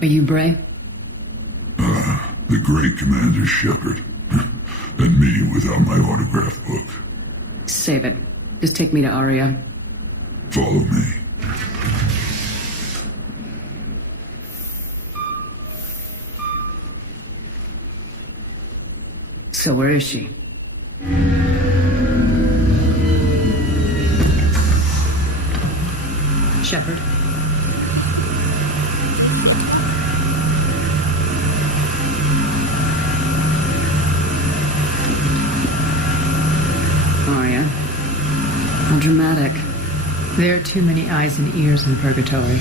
Are you Bray? The great Commander Shepard. And me without my autograph book. Save it. Just take me to Aria. Follow me. So where is she? Shepard. Aria. How dramatic. There are too many eyes and ears in Purgatory.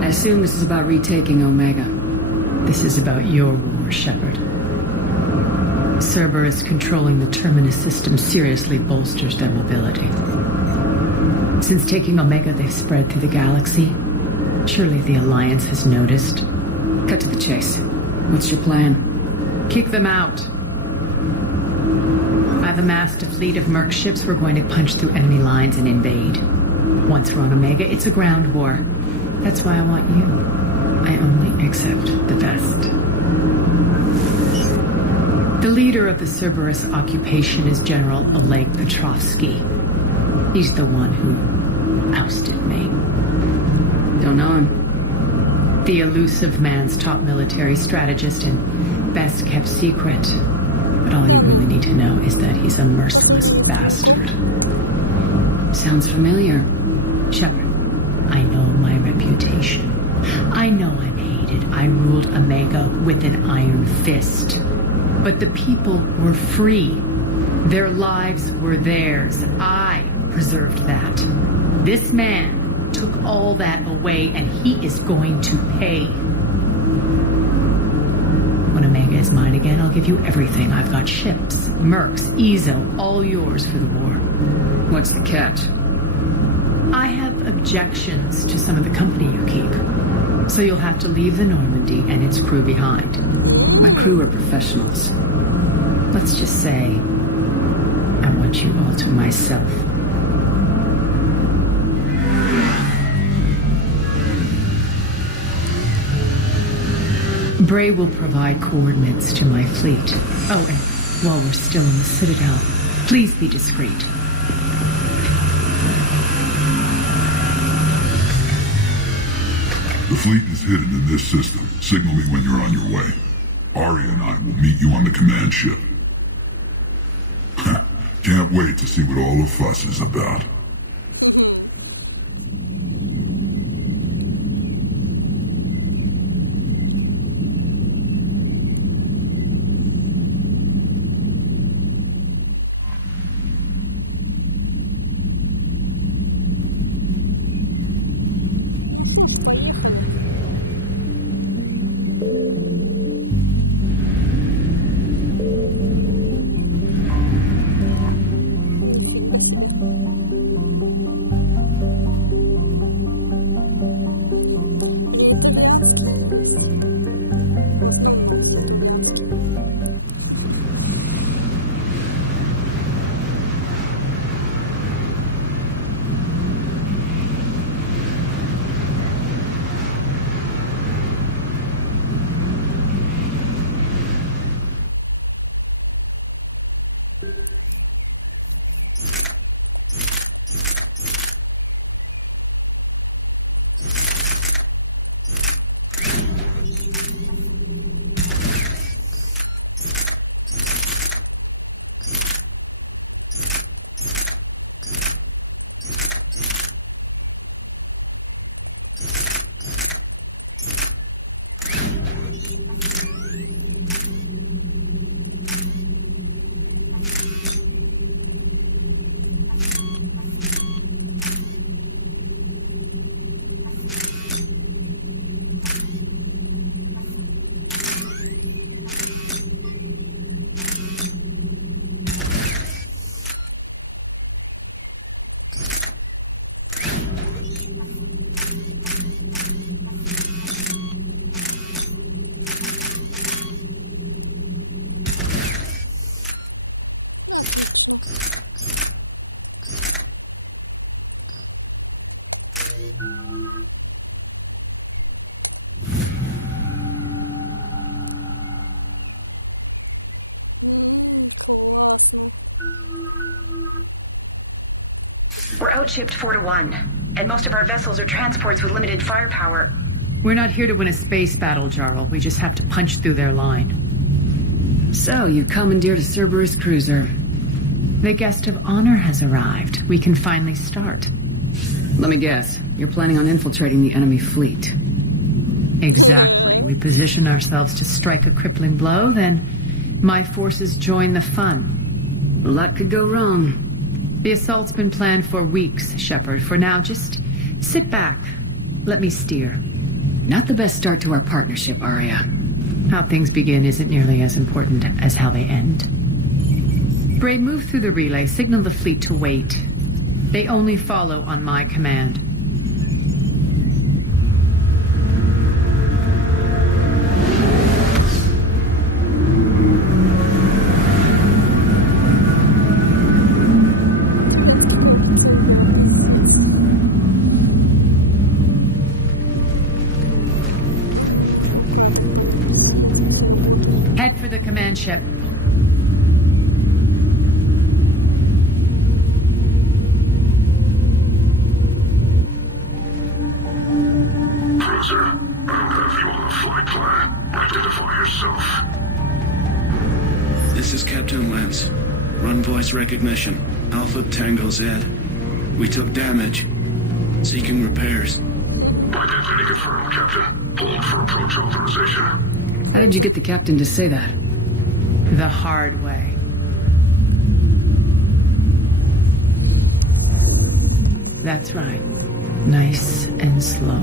I assume this is about retaking Omega. This is about your war, Shepard. Cerberus controlling the Terminus system seriously bolsters their mobility. Since taking Omega, they've spread through the galaxy. Surely the Alliance has noticed. Cut to the chase. What's your plan? Kick them out. I've amassed a fleet of merc ships. We're going to punch through enemy lines and invade. Once we're on Omega, it's a ground war. That's why I want you. I only accept the best. The leader of the Cerberus occupation is General Oleg Petrovsky. He's the one who ousted me. Don't know him. The elusive man's top military strategist and best kept secret. But all you really need to know is that he's a merciless bastard. Sounds familiar. Shepard, I know my reputation. I know I'm hated. I ruled Omega with an iron fist. But the people were free. Their lives were theirs. I preserved that. This man took all that away, and he is going to pay. When Omega is mine again, I'll give you everything. I've got ships, mercs, Ezo, all yours for the war. What's the catch? I have objections to some of the company you keep. So you'll have to leave the Normandy and its crew behind. My crew are professionals. Let's just say, I want you all to myself. Bray will provide coordinates to my fleet. Oh, and while we're still in the Citadel, please be discreet. The fleet is hidden in this system. Signal me when you're on your way. Aria and I will meet you on the command ship. Can't wait to see what all the fuss is about. outshipped 4-1, and most of our vessels are transports with limited firepower. We're not here to win a space battle, Jarl. We just have to punch through their line. So, you commandeered a Cerberus cruiser. The guest of honor has arrived. We can finally start. Let me guess, you're planning on infiltrating the enemy fleet. Exactly. We position ourselves to strike a crippling blow, then my forces join the fun. A lot could go wrong. The assault's been planned for weeks, Shepard. For now, just sit back. Let me steer. Not the best start to our partnership, Arya. How things begin isn't nearly as important as how they end. Bray, move through the relay. Signal the fleet to wait. They only follow on my command. Head for the command ship. Cruiser, I'll have you on the flight plan. Identify yourself. This is Captain Lance. Run voice recognition. Alpha Tango Z. We took damage. Seeking repairs. Identity confirmed, Captain. Hold for approach authorization. How did you get the captain to say that? The hard way. That's right. Nice and slow.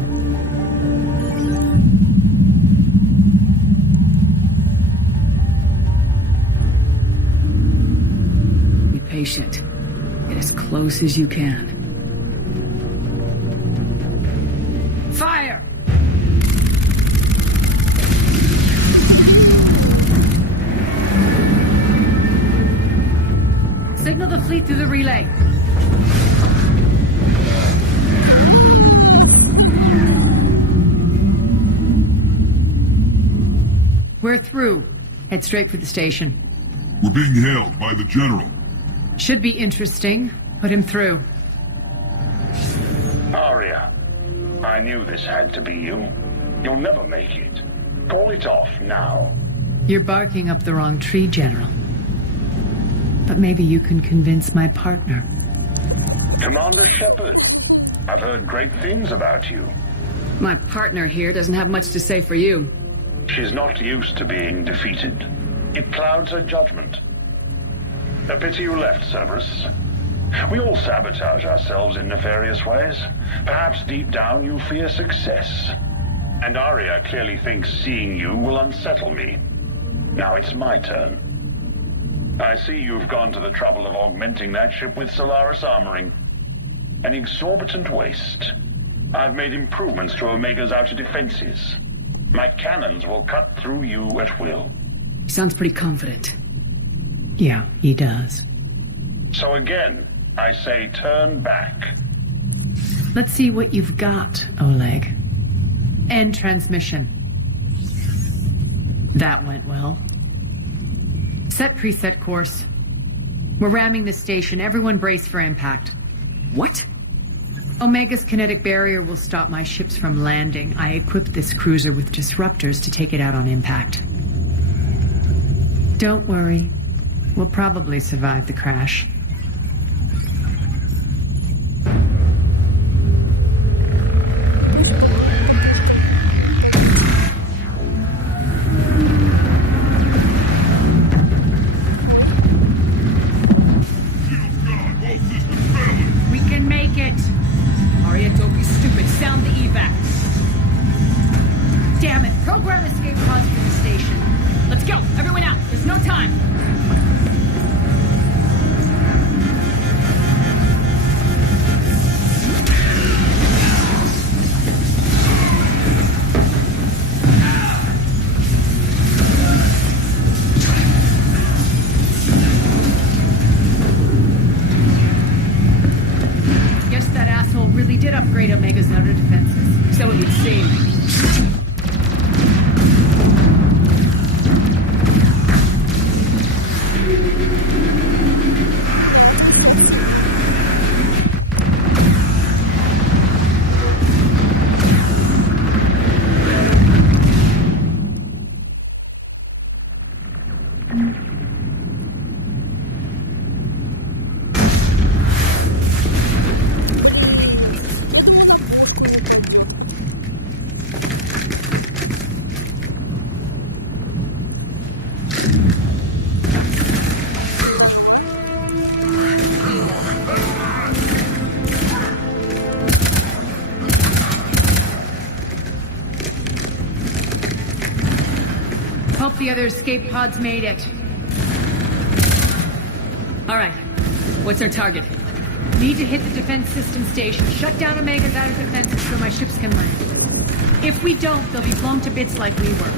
Be patient. Get as close as you can. Fire! Signal the fleet through the relay. We're through. Head straight for the station. We're being hailed by the General. Should be interesting. Put him through. Arya, I knew this had to be you. You'll never make it. Call it off now. You're barking up the wrong tree, General. But maybe you can convince my partner. Commander Shepard, I've heard great things about you. My partner here doesn't have much to say for you. She's not used to being defeated. It clouds her judgment. A pity you left, Cerberus. We all sabotage ourselves in nefarious ways. Perhaps deep down you fear success. And Arya clearly thinks seeing you will unsettle me. Now it's my turn. I see you've gone to the trouble of augmenting that ship with Solaris armoring. An exorbitant waste. I've made improvements to Omega's outer defenses. My cannons will cut through you at will. Sounds pretty confident. Yeah, he does. So again, I say turn back. Let's see what you've got, Oleg. End transmission. That went well. Set preset course. We're ramming the station. Everyone brace for impact. What? Omega's kinetic barrier will stop my ships from landing. I equipped this cruiser with disruptors to take it out on impact. Don't worry. We'll probably survive the crash. We can make it! Arya, don't be stupid. Sound the evac. Damn it! Program escape pods for the station. Let's go! Everyone out! There's no time! Guess that asshole really did upgrade Omega's outer defenses. So it would seem. hope the other escape pods made it. Alright. What's our target? Need to hit the defense system station. Shut down Omega's outer defenses so my ships can land. If we don't, they'll be blown to bits like we were.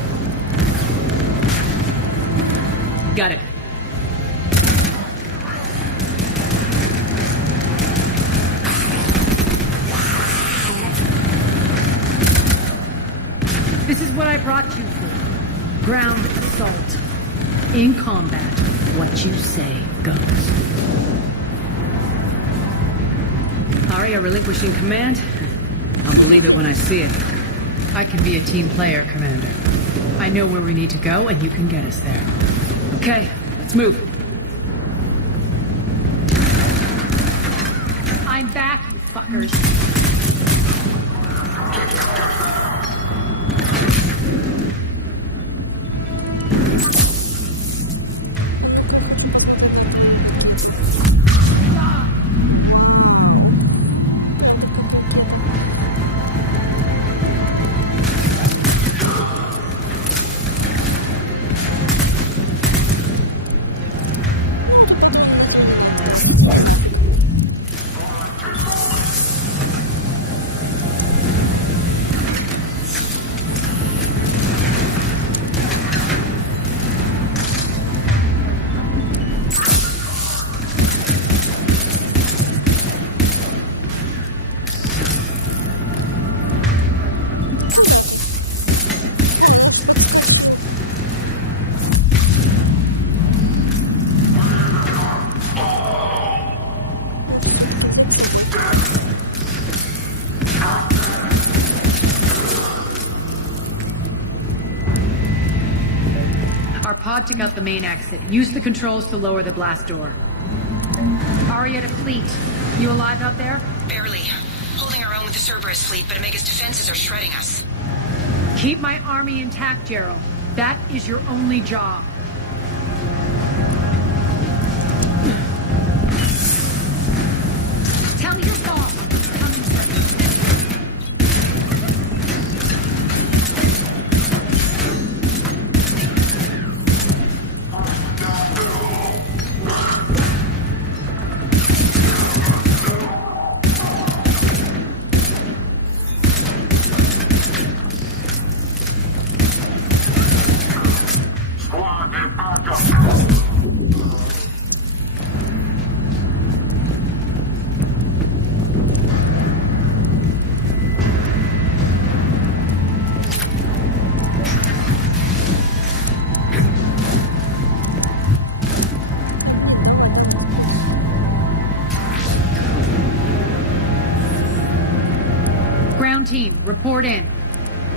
Got it. This is what I brought you for. Ground assault. In combat, what you say goes. Aria relinquishing command? I'll believe it when I see it. I can be a team player, Commander. I know where we need to go, and you can get us there. Okay, let's move. I'm back, you fuckers. Our pod took out the main exit. Use the controls to lower the blast door. Aria to fleet. You alive out there? Barely. Holding our own with the Cerberus fleet, but Omega's defenses are shredding us. Keep my army intact, Gerald. That is your only job. Tell your boss I'm coming for you. Team, report in.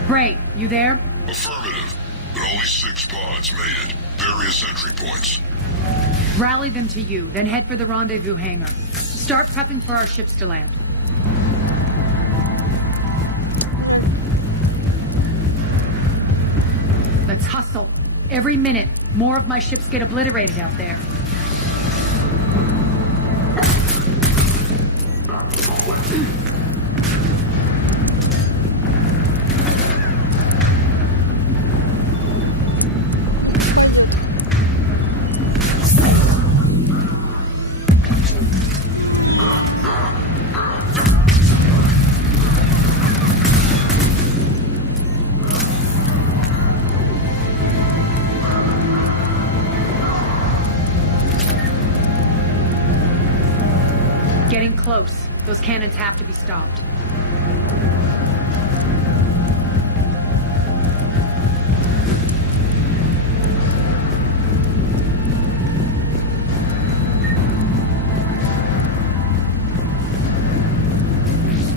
Bray, you there? Affirmative, but only 6 pods made it. Various entry points. Rally them to you, then head for the rendezvous hangar. Start prepping for our ships to land. Let's hustle. Every minute, more of my ships get obliterated out there. Getting close. Those cannons have to be stopped.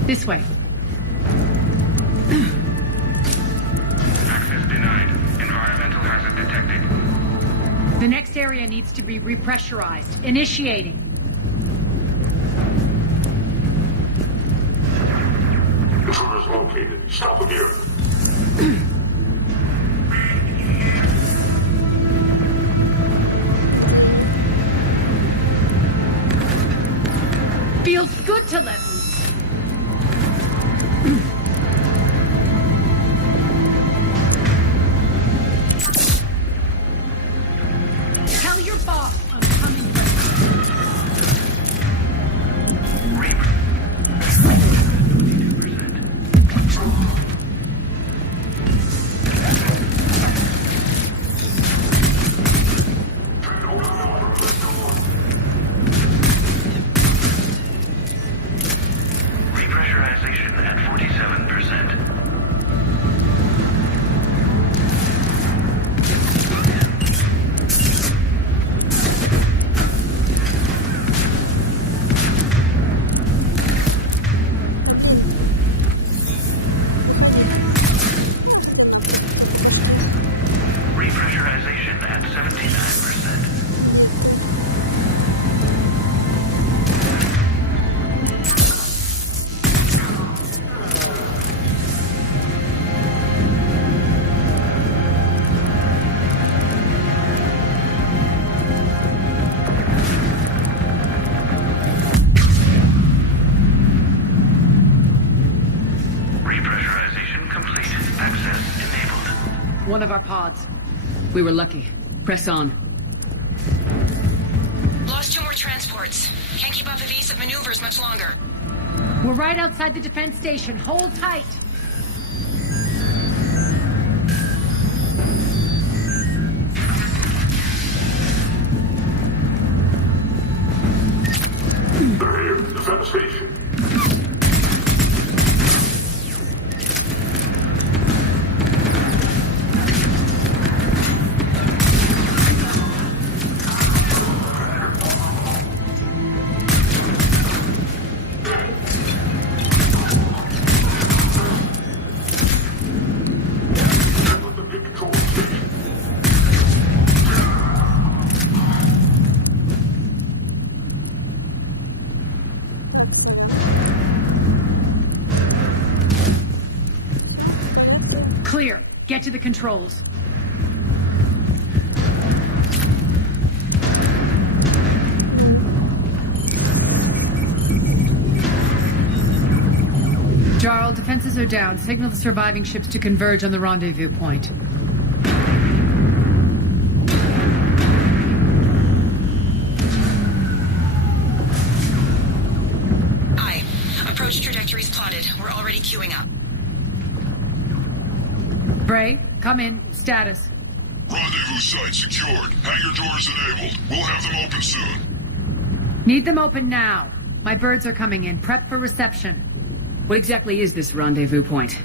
This way. Access denied. Environmental hazard detected. The next area needs to be repressurized. Initiating. Intruders located. Stop them here. Feels good to let loose. Access enabled. One of our pods. We were lucky. Press on. Lost 2 more transports. Can't keep up evasive maneuvers much longer. We're right outside the defense station. Hold tight. They're here. Defense station. Clear. Get to the controls. Jarl, defenses are down. Signal the surviving ships to converge on the rendezvous point. Aye. Approach trajectories plotted. We're already queuing up. Bray, come in. Status. Rendezvous site secured. Hangar doors enabled. We'll have them open soon. Need them open now. My birds are coming in. Prep for reception. What exactly is this rendezvous point?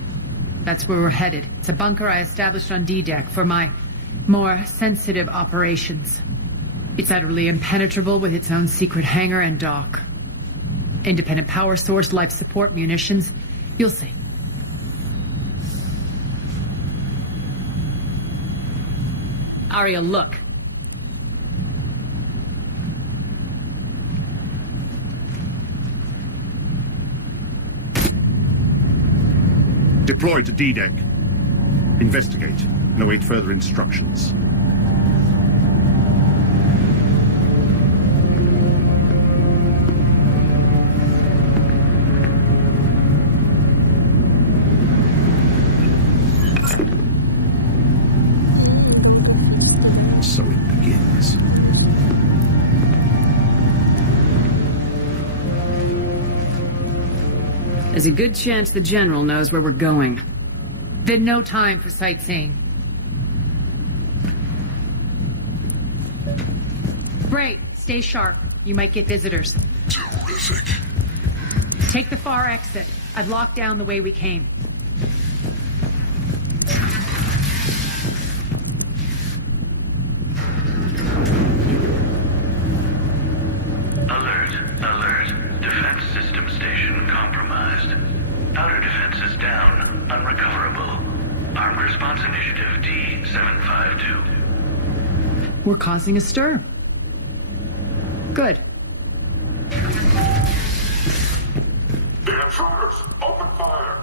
That's where we're headed. It's a bunker I established on D-Deck for my more sensitive operations. It's utterly impenetrable with its own secret hangar and dock. Independent power source, life support, munitions. You'll see. Arya, look. Deploy to D-Deck. Investigate and await further instructions. So it begins. There's a good chance the General knows where we're going. Then no time for sightseeing. Bray, stay sharp. You might get visitors. Terrific. Take the far exit. I've locked down the way we came. Alert, alert. Defense system station compromised. Outer defenses down, unrecoverable. Armed Response Initiative D-752. We're causing a stir. Good. The intruders! Open fire!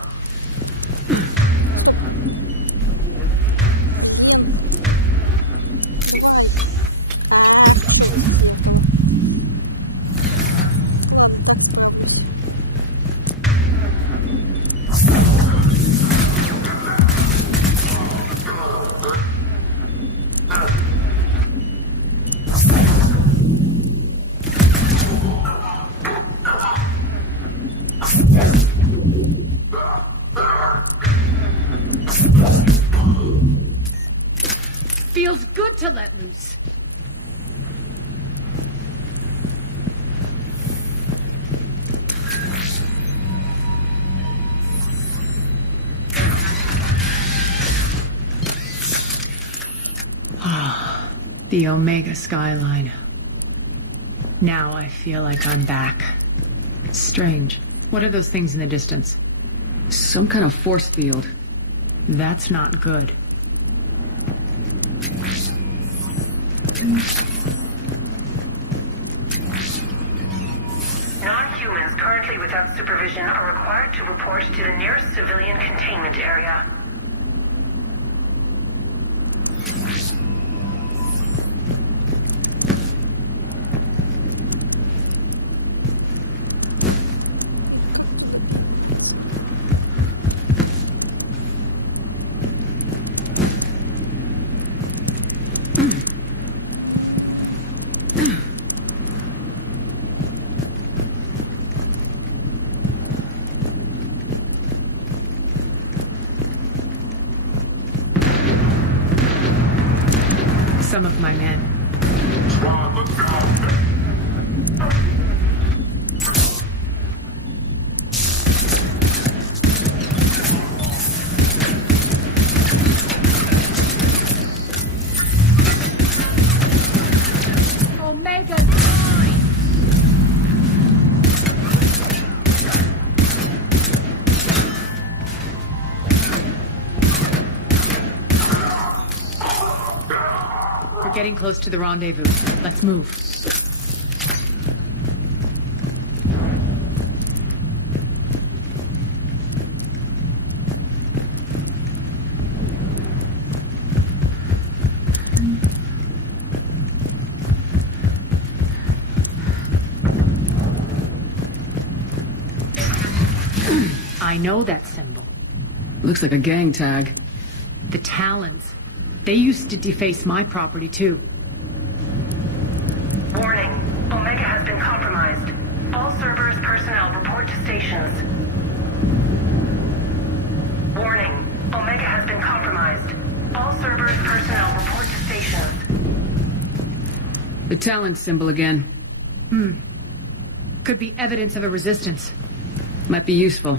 Feels good to let loose. Ah, the Omega skyline. Now I feel like I'm back. Strange. What are those things in the distance? Some kind of force field. That's not good. Non-humans currently without supervision are required to report to the nearest civilian containment area. some of my men. Squad, let's go! Omega 9! We're getting close to the rendezvous. Let's move. I know that symbol. Looks like a gang tag. The Talons. They used to deface my property, too. Warning. Omega has been compromised. All Cerberus personnel report to stations. Warning. Omega has been compromised. All Cerberus personnel report to stations. The Talon symbol again. Could be evidence of a resistance. Might be useful.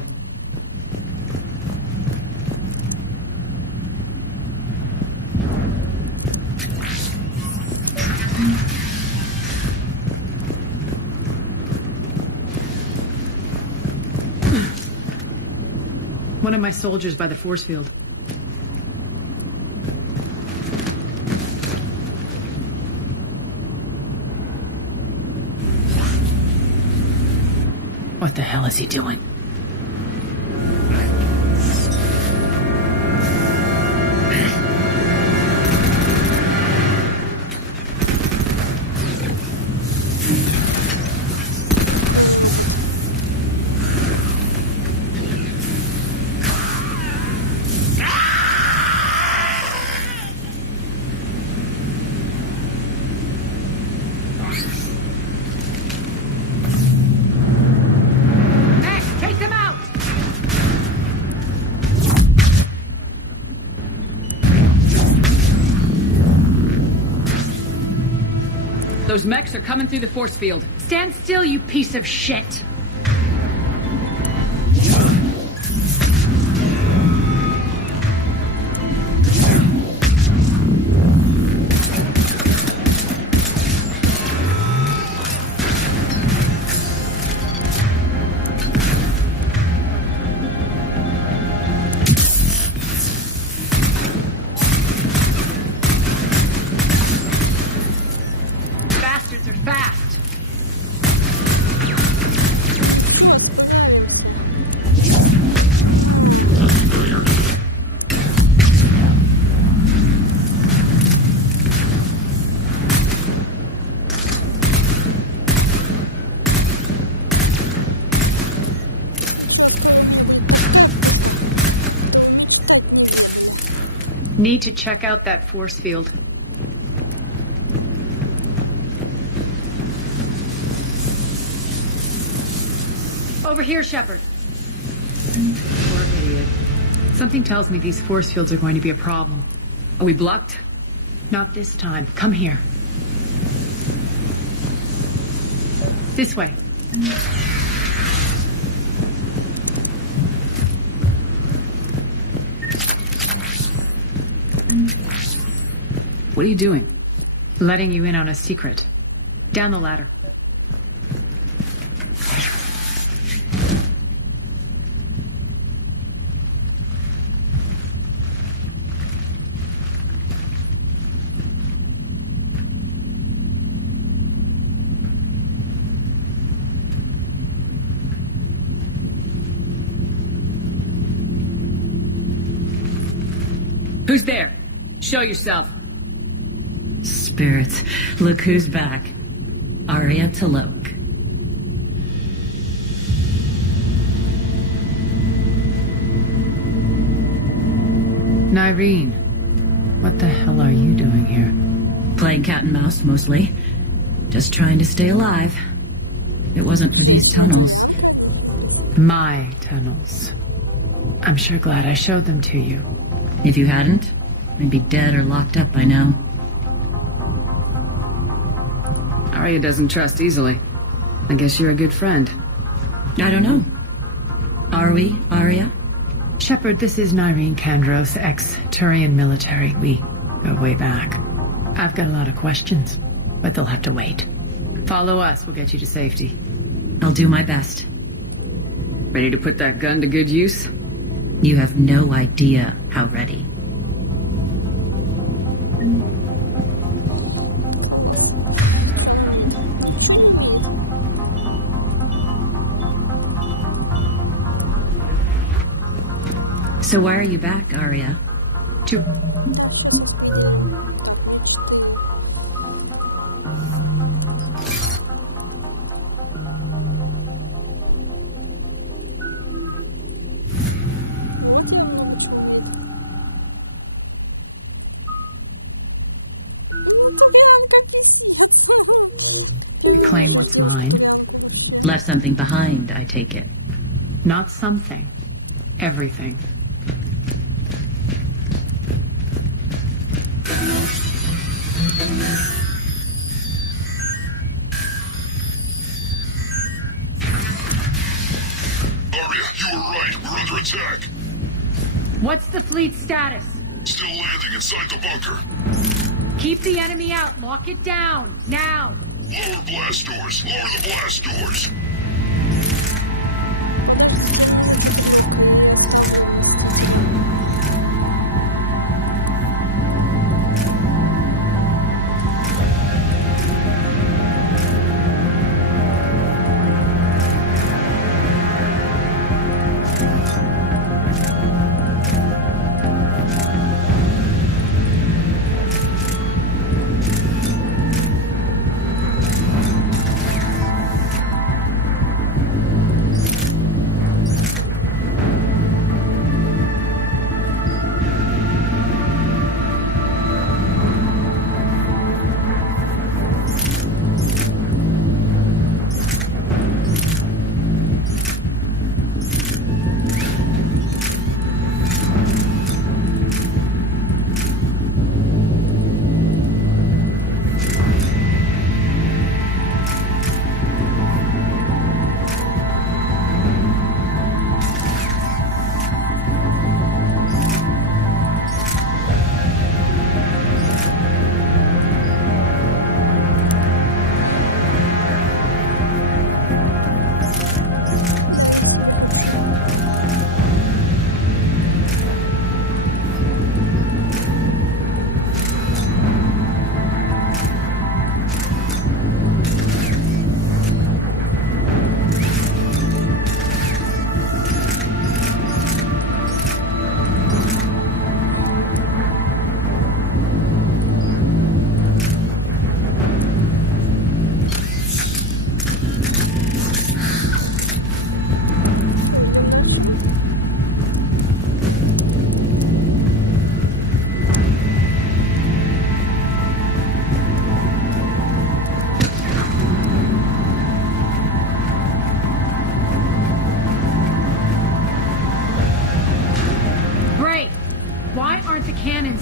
One of my soldiers by the force field. What the hell is he doing? Take them out! Those mechs are coming through the force field. Stand still, you piece of shit! Bastards are fast! Need to check out that force field. Over here, Shepard. Poor idiot. Something tells me these force fields are going to be a problem. Are we blocked? Not this time. Come here. This way. What are you doing? Letting you in on a secret. Down the ladder. Who's there? Show yourself. Spirits, look who's back. Arya Talok. Nyreen, what the hell are you doing here? Playing cat and mouse, mostly. Just trying to stay alive. It wasn't for these tunnels. My tunnels. I'm sure glad I showed them to you. If you hadn't, I'd be dead or locked up by now. Arya doesn't trust easily. I guess you're a good friend. I don't know. Are we, Arya? Shepard, this is Nyreen Kandros, ex-Turian military. We go way back. I've got a lot of questions, but they'll have to wait. Follow us, we'll get you to safety. I'll do my best. Ready to put that gun to good use? You have no idea how ready. So why are you back, Arya? To... Claim what's mine. Left something behind, I take it. Not something. Everything. Arya, you were right. We're under attack. What's the fleet status? Still landing inside the bunker. Keep the enemy out. Lock it down. Now. Lower blast doors. Lower the blast doors.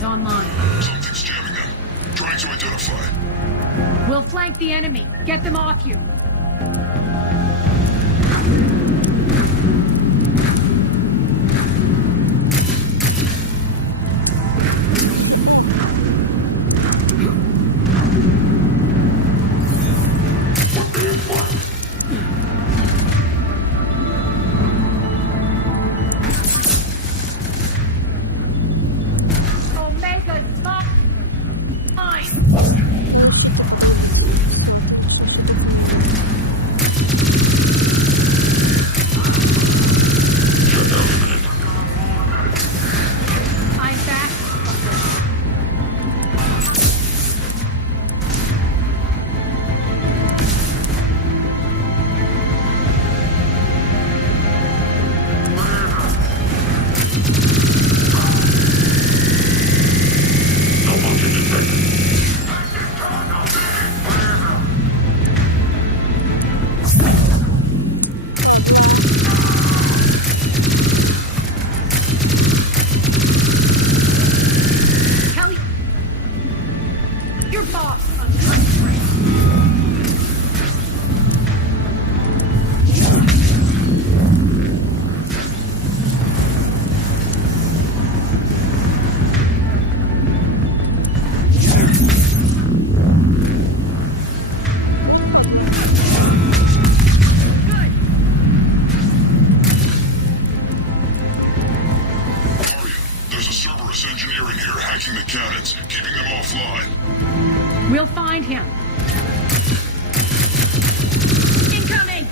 Online. Something's jamming them. Trying to identify. We'll flank the enemy. Get them off you. engineer in here hacking the cannons, keeping them offline. We'll find him. Incoming!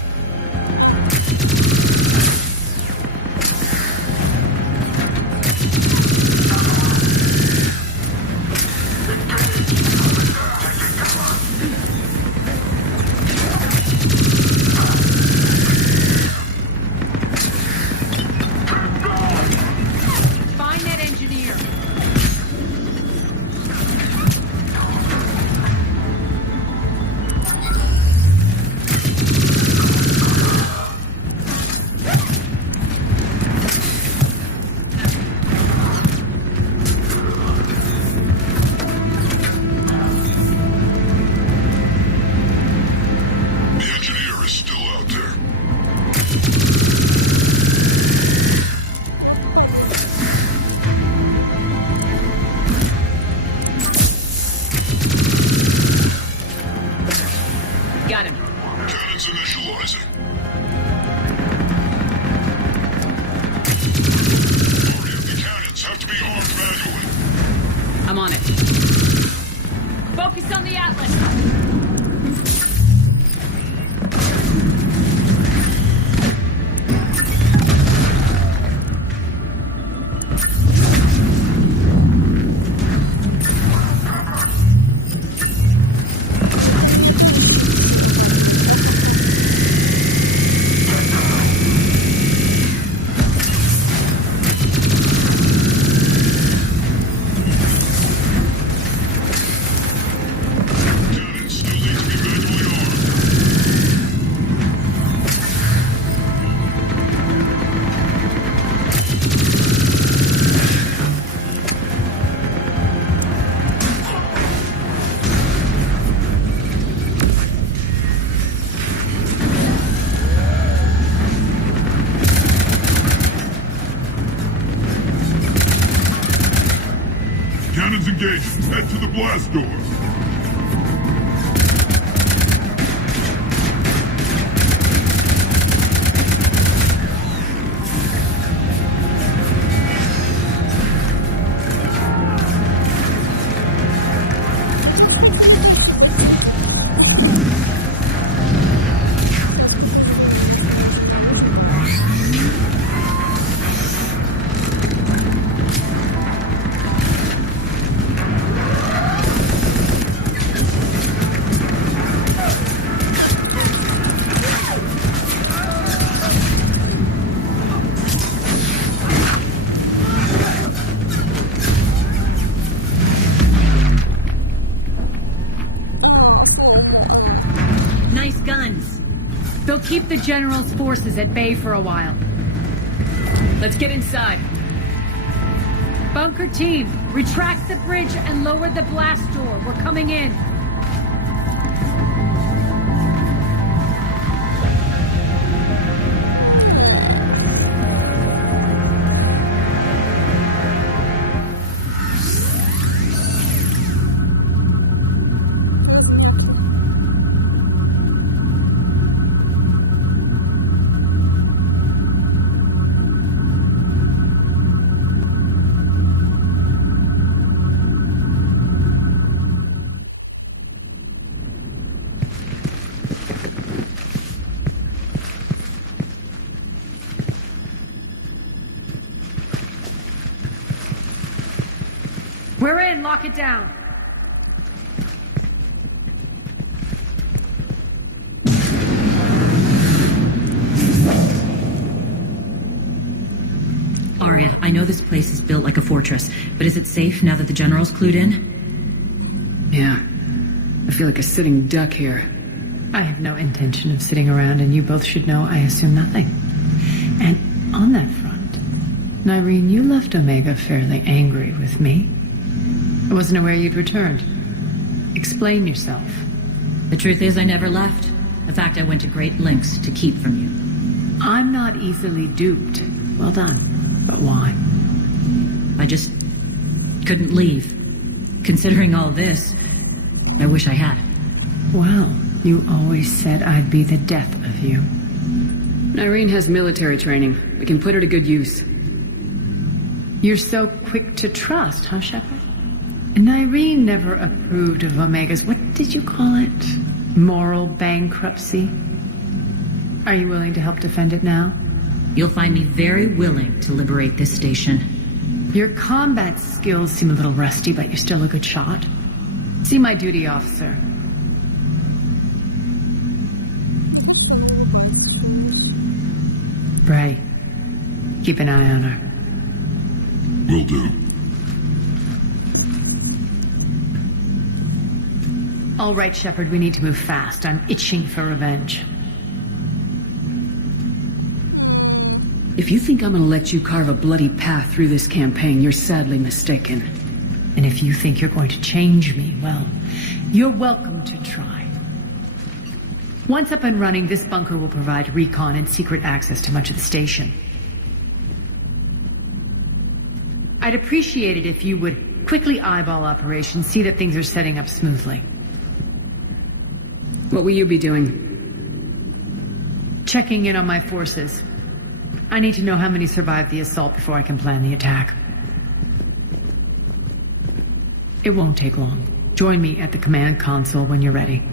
Find that engineer. The engineer is still out there. Got him. Cannons initializing. Aria, the cannons have to be armed manually. I'm on it. Focus on the Atlas. Cannons still need to be manually armed. Cannons engaged. Head to the blast door. Nice guns. They'll keep the General's forces at bay for a while. Let's get inside. Bunker team, retract the bridge and lower the blast door. We're coming in. We're in. Lock it down. Arya, I know this place is built like a fortress, but is it safe now that the General's clued in? Yeah. I feel like a sitting duck here. I have no intention of sitting around, and you both should know I assume nothing. And on that front, Nyreen, you left Omega fairly angry with me. I wasn't aware you'd returned. Explain yourself. The truth is I never left. In fact, I went to great lengths to keep from you. I'm not easily duped. Well done. But why? I just couldn't leave. Considering all this, I wish I had. Well, you always said I'd be the death of you. Nyreen has military training. We can put her to good use. You're so quick to trust, huh, Shepard? Nyreen never approved of Omega's, what did you call it? Moral bankruptcy? Are you willing to help defend it now? You'll find me very willing to liberate this station. Your combat skills seem a little rusty, but you're still a good shot. See my duty officer. Bray, keep an eye on her. Will do. All right, Shepard, we need to move fast. I'm itching for revenge. If you think I'm gonna let you carve a bloody path through this campaign, you're sadly mistaken. And if you think you're going to change me, well, you're welcome to try. Once up and running, this bunker will provide recon and secret access to much of the station. I'd appreciate it if you would quickly eyeball operations, see that things are setting up smoothly. What will you be doing? Checking in on my forces. I need to know how many survived the assault before I can plan the attack. It won't take long. Join me at the command console when you're ready.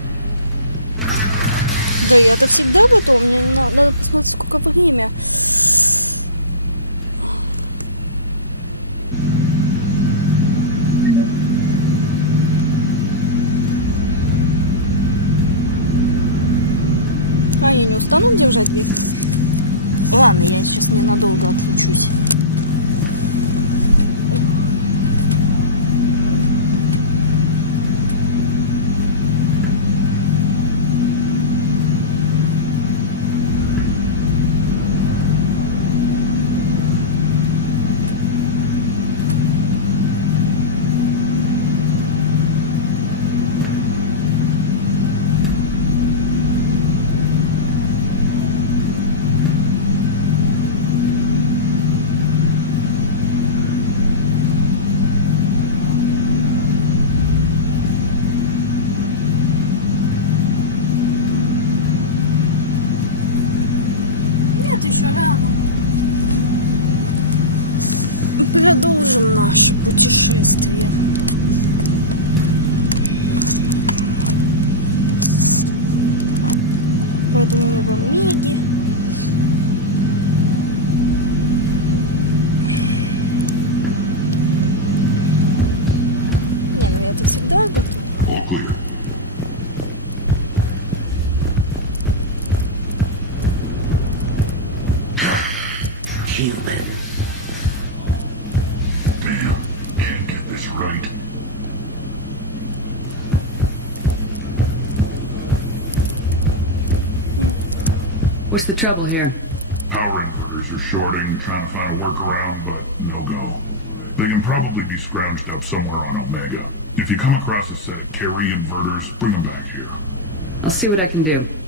What's the trouble here? Power inverters are shorting, trying to find a workaround, but no go. They can probably be scrounged up somewhere on Omega. If you come across a set of carry inverters, bring them back here. I'll see what I can do.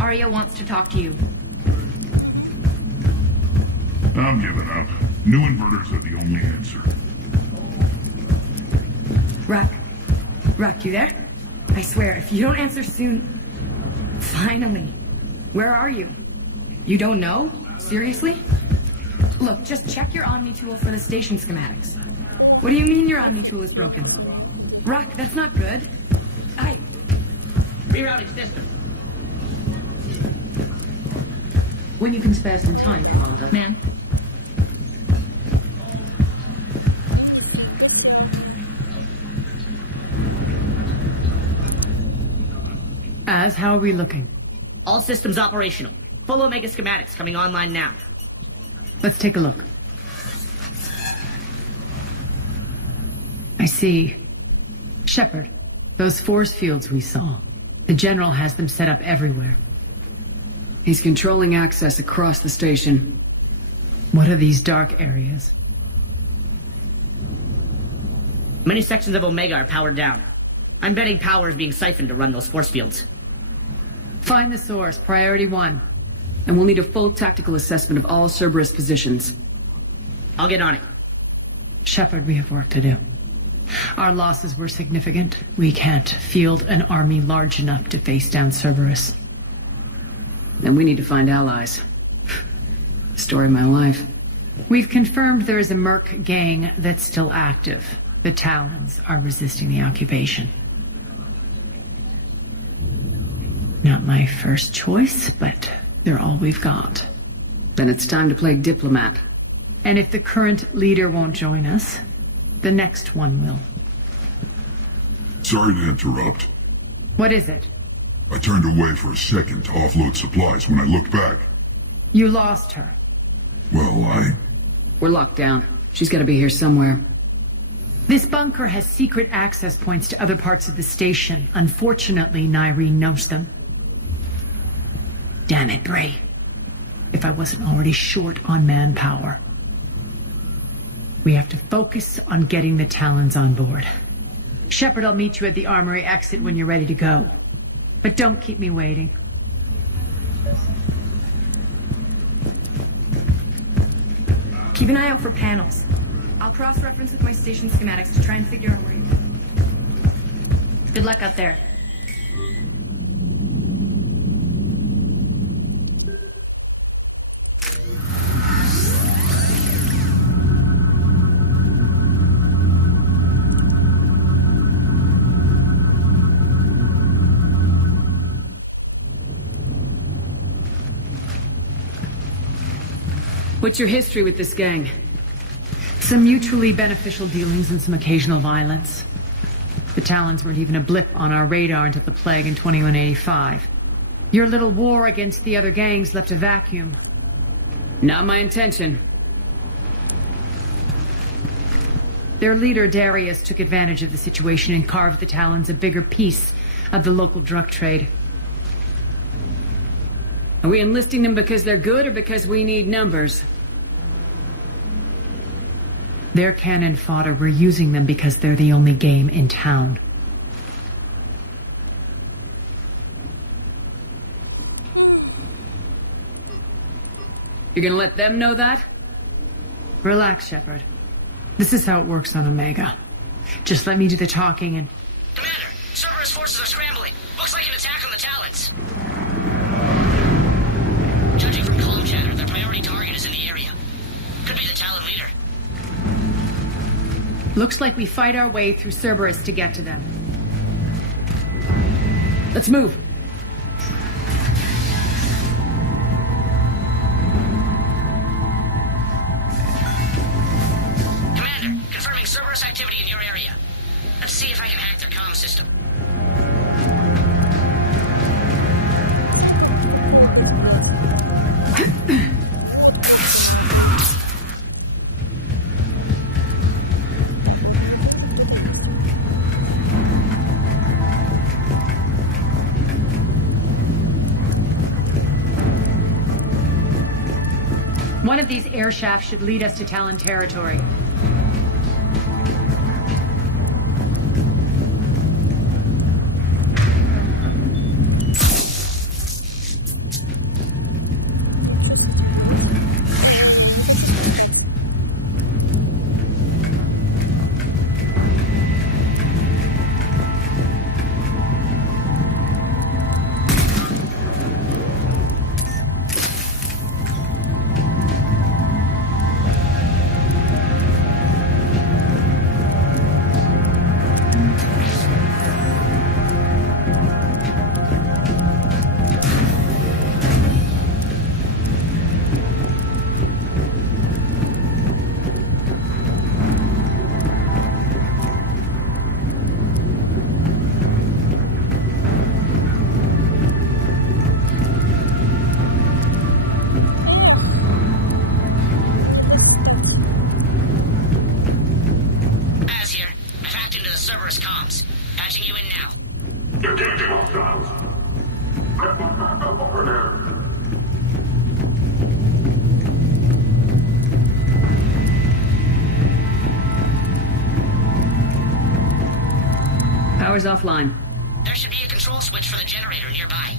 Arya wants to talk to you. I'm giving up. New inverters are the only answer. Rock, you there? I swear, if you don't answer soon... Finally. Where are you? You don't know? Seriously? Look, just check your Omni tool for the station schematics. What do you mean your Omni tool is broken? Rock, that's not good. Rerouting system. When you can spare some time, Commander. Ma'am? How are we looking? All systems operational. Full Omega schematics coming online now. Let's take a look. I see. Shepard, those force fields we saw. The General has them set up everywhere. He's controlling access across the station. What are these dark areas? Many sections of Omega are powered down. I'm betting power is being siphoned to run those force fields. Find the source, priority 1. And we'll need a full tactical assessment of all Cerberus positions. I'll get on it. Shepard, we have work to do. Our losses were significant. We can't field an army large enough to face down Cerberus. And we need to find allies. Story of my life. We've confirmed there is a Merc gang that's still active. The Talons are resisting the occupation. Not my first choice, but they're all we've got. Then it's time to play diplomat. And if the current leader won't join us, the next one will. Sorry to interrupt. What is it? I turned away for a second to offload supplies. When I looked back, You lost her. well, We're locked down. She's gotta be here somewhere. This bunker has secret access points to other parts of the station. Unfortunately, Nyreen knows them. Damn it, Bray. If I wasn't already short on manpower. We have to focus on getting the Talons on board. Shepard, I'll meet you at the armory exit when you're ready to go. But don't keep me waiting. Keep an eye out for panels. I'll cross-reference with my station schematics to try and figure out where you are. Good luck out there. What's your history with this gang? Some mutually beneficial dealings and some occasional violence. The Talons weren't even a blip on our radar until the plague in 2185. Your little war against the other gangs left a vacuum. Not my intention. Their leader, Darius, took advantage of the situation and carved the Talons a bigger piece of the local drug trade. Are we enlisting them because they're good or because we need numbers? They're cannon fodder. We're using them because they're the only game in town. You're gonna let them know that? Relax, Shepard. This is how it works on Omega. Just let me do the talking and... Commander, Cerberus forces are scrambling. Looks like an attack on the Talons. Judging from comm chatter, their priority target is in the area. Could be the Talon leader. Looks like we fight our way through Cerberus to get to them. Let's move. Commander, confirming Cerberus activity in your area. Let's see if I can hack their comm system. One of these air shafts should lead us to Talon territory. Power's offline. There should be a control switch for the generator nearby.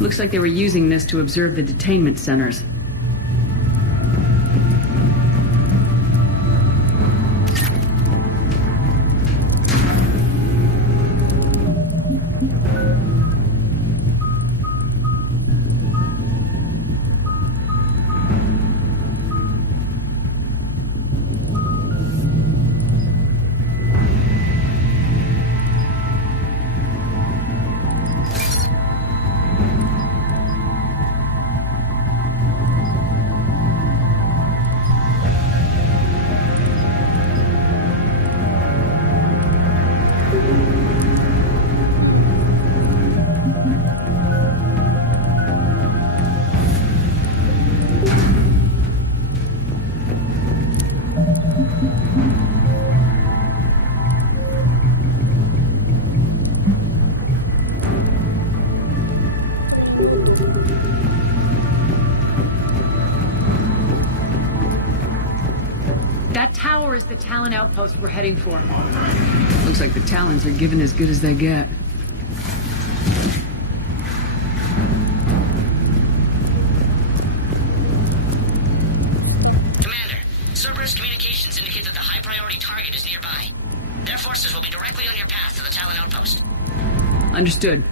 Looks like they were using this to observe the detainment centers. That tower is the Talon outpost we're heading for. Looks like the Talons are giving as good as they get. Commander, Cerberus communications indicate that the high-priority target is nearby. Their forces will be directly on your path to the Talon outpost. Understood.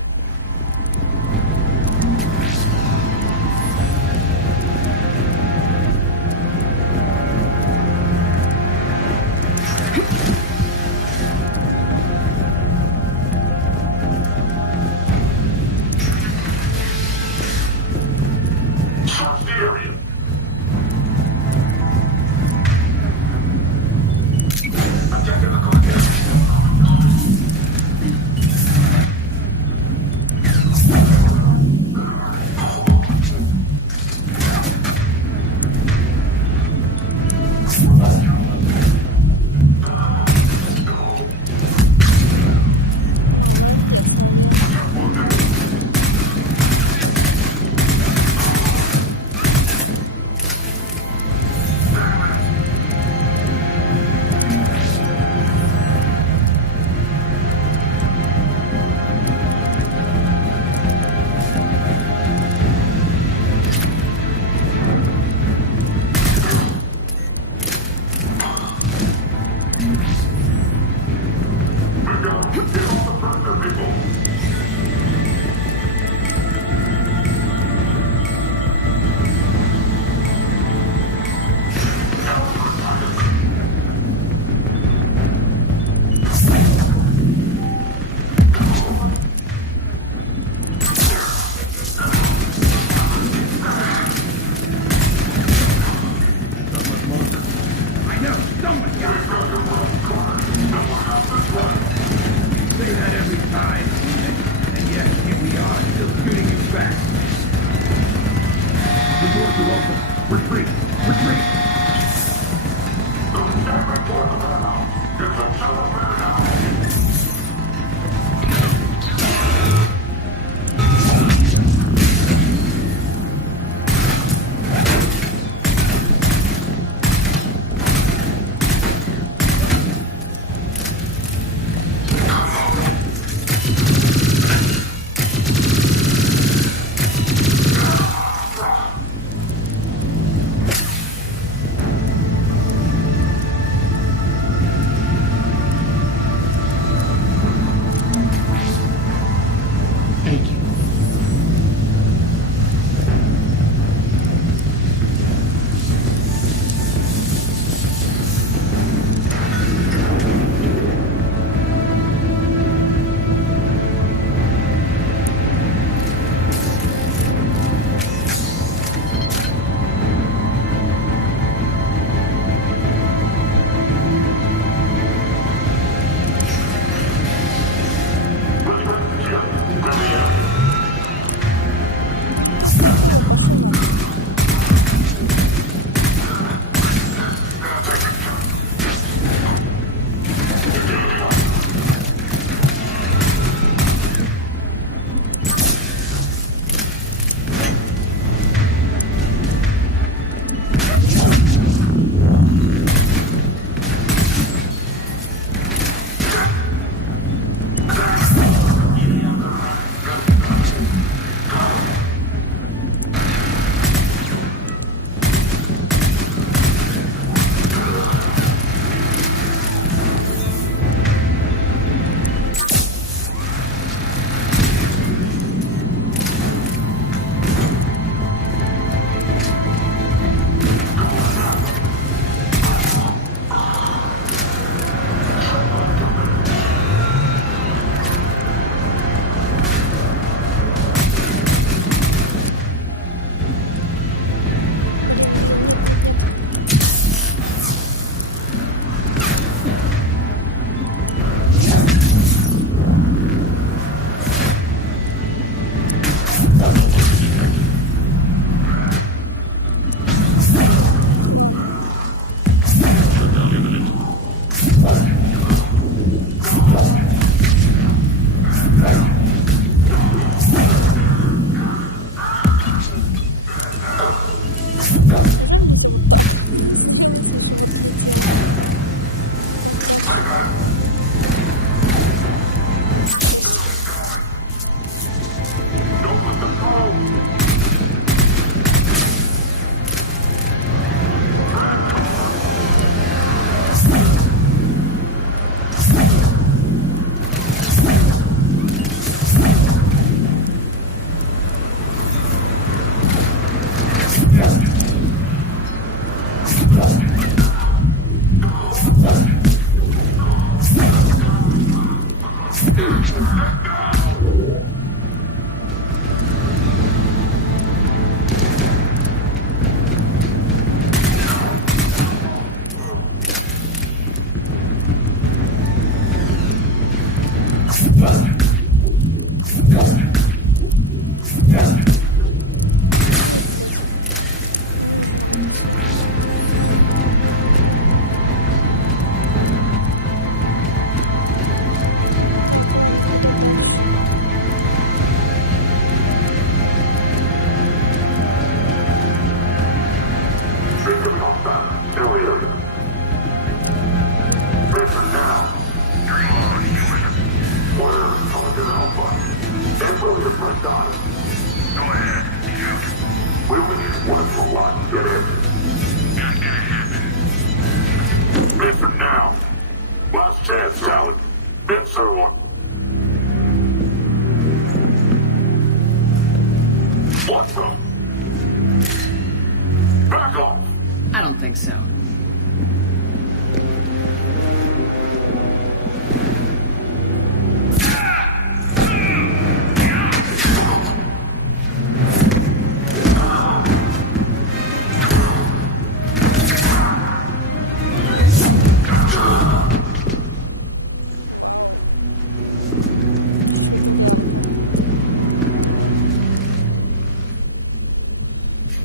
I don't think so.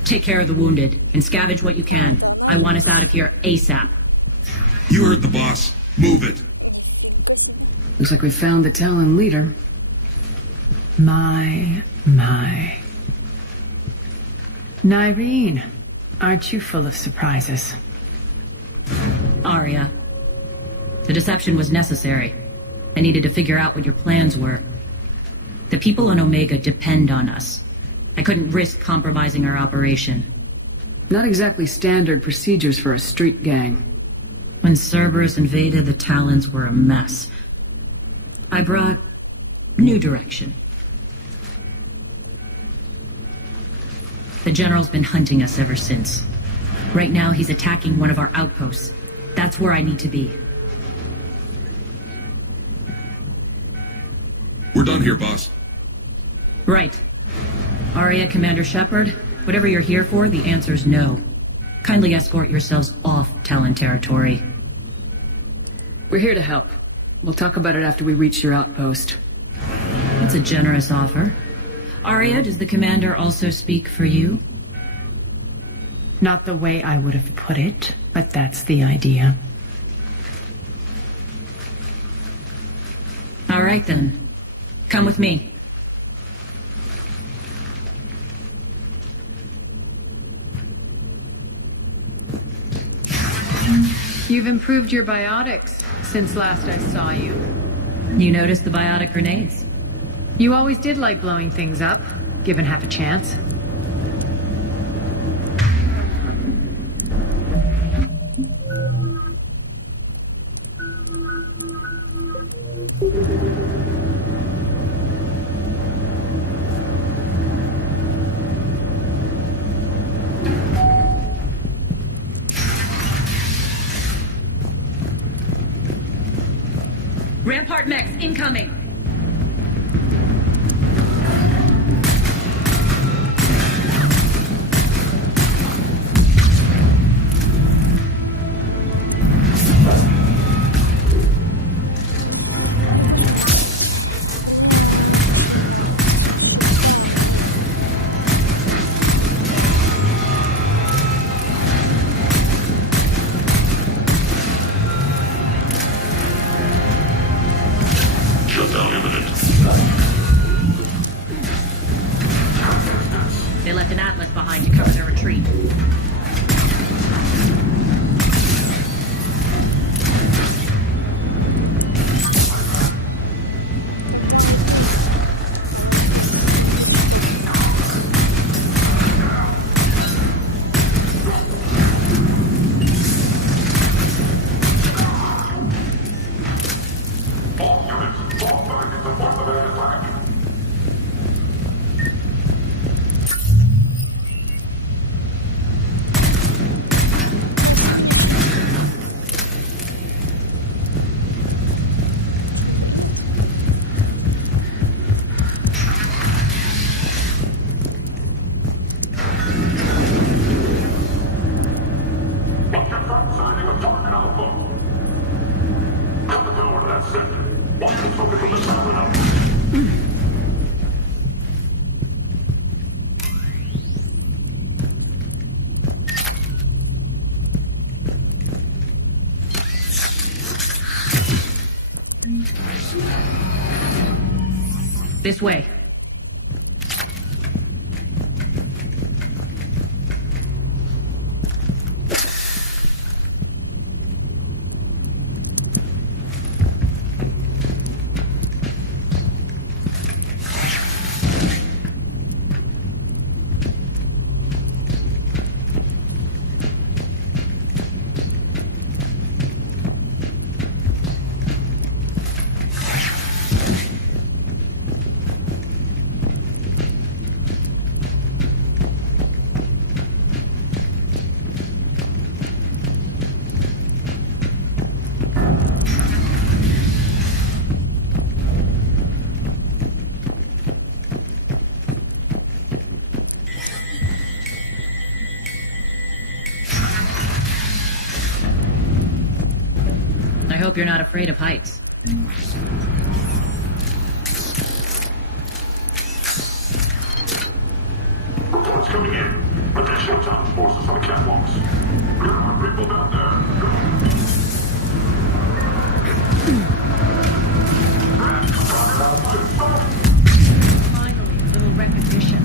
Take care of the wounded, and scavenge what you can. I want us out of here ASAP. You heard the boss. Move it. Looks like we found the Talon leader. My. Nyreen, aren't you full of surprises? Arya. The deception was necessary. I needed to figure out what your plans were. The people on Omega depend on us. I couldn't risk compromising our operation. Not exactly standard procedures for a street gang. When Cerberus invaded, the Talons were a mess. I brought new direction. The General's been hunting us ever since. Right now, he's attacking one of our outposts. That's where I need to be. We're done here, boss. Right. Arya, Commander Shepard, whatever you're here for, the answer's no. Kindly escort yourselves off Talon territory. We're here to help. We'll talk about it after we reach your outpost. That's a generous offer. Arya, does the Commander also speak for you? Not the way I would have put it, but that's the idea. All right then. Come with me. You've improved your biotics since last I saw you. You noticed the biotic grenades? You always did like blowing things up, given half a chance. Rampart mechs incoming! Shut This way. I hope you're not afraid of heights. Reports coming in, but there's Showtime forces on the catwalks. There are people down there. Finally, a little recognition.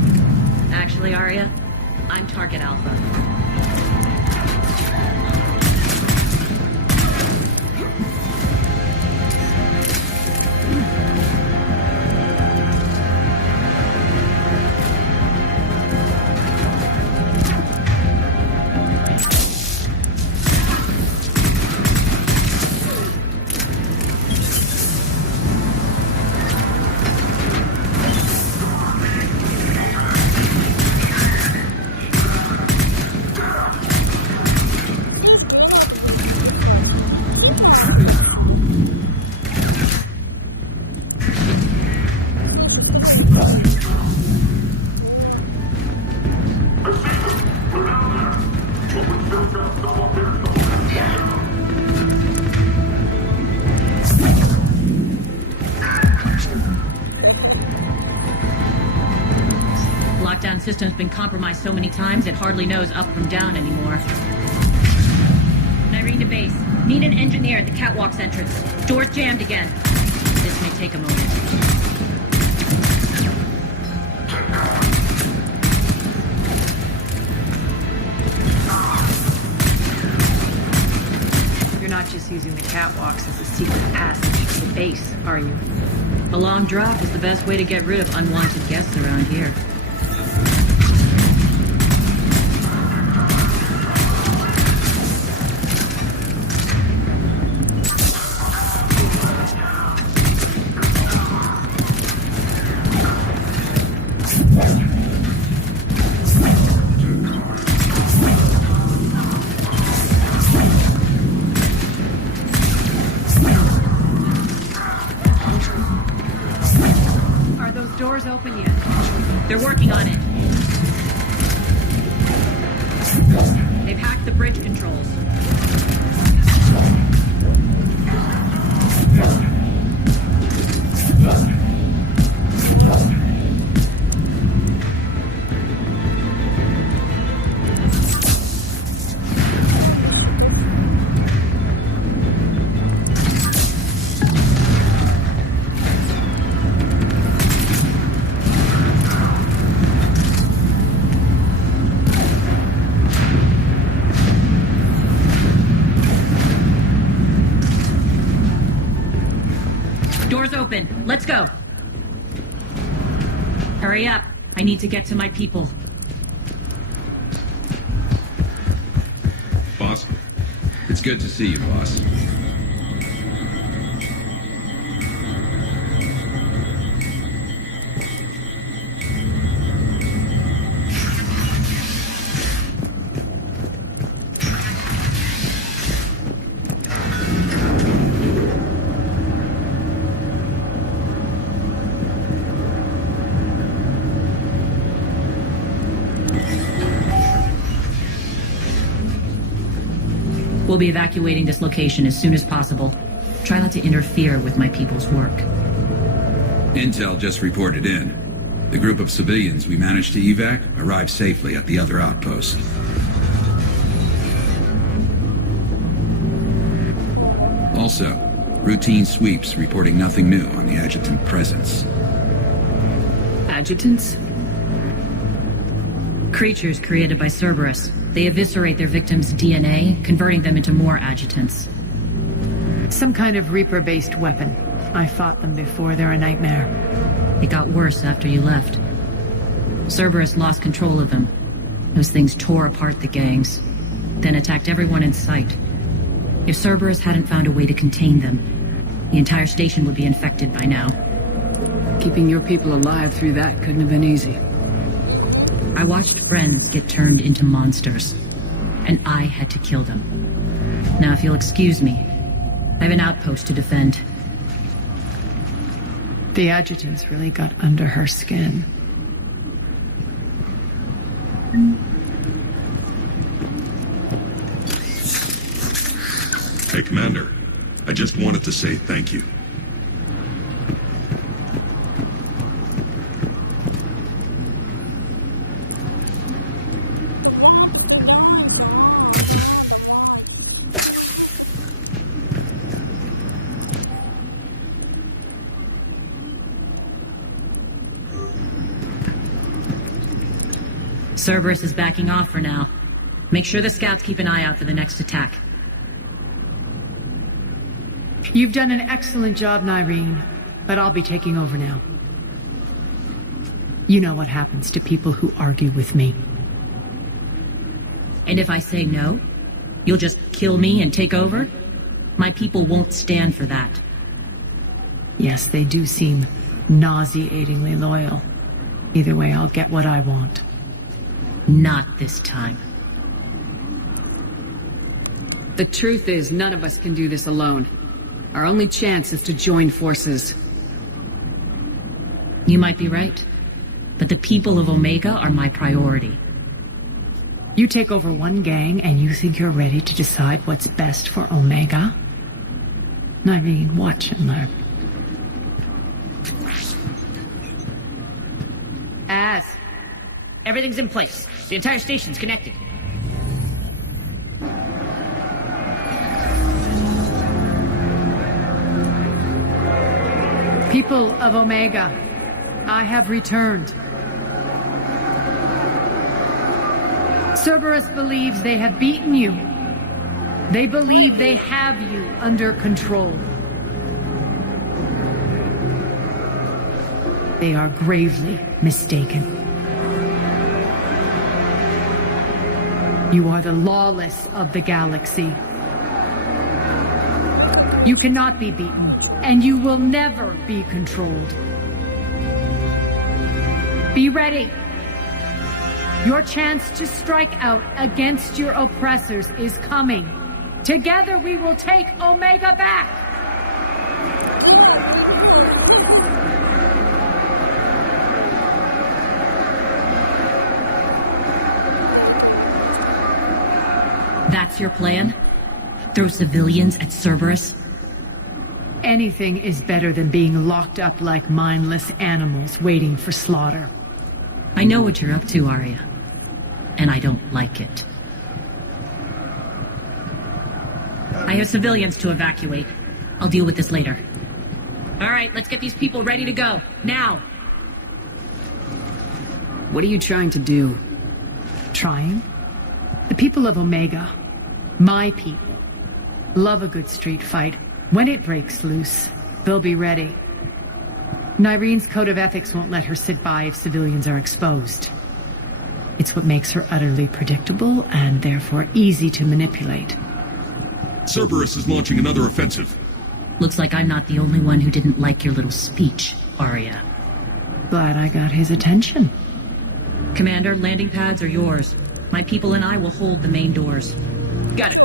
Actually, Arya, I'm Target Alpha. Lockdown system's been compromised so many times it hardly knows up from down anymore. Nyreen to base. Need an engineer at the catwalk's entrance. Door's jammed again. This may take a moment. You're not just using the catwalks as a secret passage to the base, are you? A long drop is the best way to get rid of unwanted guests around here. Doors open yet? They're working on it. They've hacked the bridge controls. Door's open. Let's go. Hurry up. I need to get to my people. Boss, it's good to see you, boss. We'll be evacuating this location as soon as possible. Try not to interfere with my people's work. Intel just reported in. The group of civilians we managed to evac arrived safely at the other outpost. Also, routine sweeps reporting nothing new on the adjutant presence. Adjutants? Creatures created by Cerberus. They eviscerate their victims' DNA, converting them into more adjutants. Some kind of Reaper-based weapon. I fought them before, they're a nightmare. It got worse after you left. Cerberus lost control of them. Those things tore apart the gangs, then attacked everyone in sight. If Cerberus hadn't found a way to contain them, the entire station would be infected by now. Keeping your people alive through that couldn't have been easy. I watched friends get turned into monsters, and I had to kill them. Now, if you'll excuse me, I have an outpost to defend. The adjutants really got under her skin. Hey, Commander. I just wanted to say thank you. Cerberus is backing off for now. Make sure the scouts keep an eye out for the next attack. You've done an excellent job, Nyreen, but I'll be taking over now. You know what happens to people who argue with me. And if I say no, you'll just kill me and take over? My people won't stand for that. Yes, they do seem nauseatingly loyal. Either way, I'll get what I want. Not this time. The truth is, none of us can do this alone. Our only chance is to join forces. You might be right, but the people of Omega are my priority. You take over one gang and you think you're ready to decide what's best for Omega? Nyreen, watch and learn. Everything's in place. The entire station's connected. People of Omega, I have returned. Cerberus believes they have beaten you. They believe they have you under control. They are gravely mistaken. You are the lawless of the galaxy. You cannot be beaten, and you will never be controlled. Be ready. Your chance to strike out against your oppressors is coming. Together we will take Omega back! That's your plan? Throw civilians at Cerberus? Anything is better than being locked up like mindless animals waiting for slaughter. I know what you're up to, Arya. And I don't like it. I have civilians to evacuate. I'll deal with this later. All right, let's get these people ready to go. Now! What are you trying to do? Trying? The people of Omega, my people, love a good street fight. When it breaks loose, they'll be ready. Nyreen's code of ethics won't let her sit by if civilians are exposed. It's what makes her utterly predictable and therefore easy to manipulate. Cerberus is launching another offensive. Looks like I'm not the only one who didn't like your little speech, Arya. Glad I got his attention. Commander, landing pads are yours. My people and I will hold the main doors. Got it.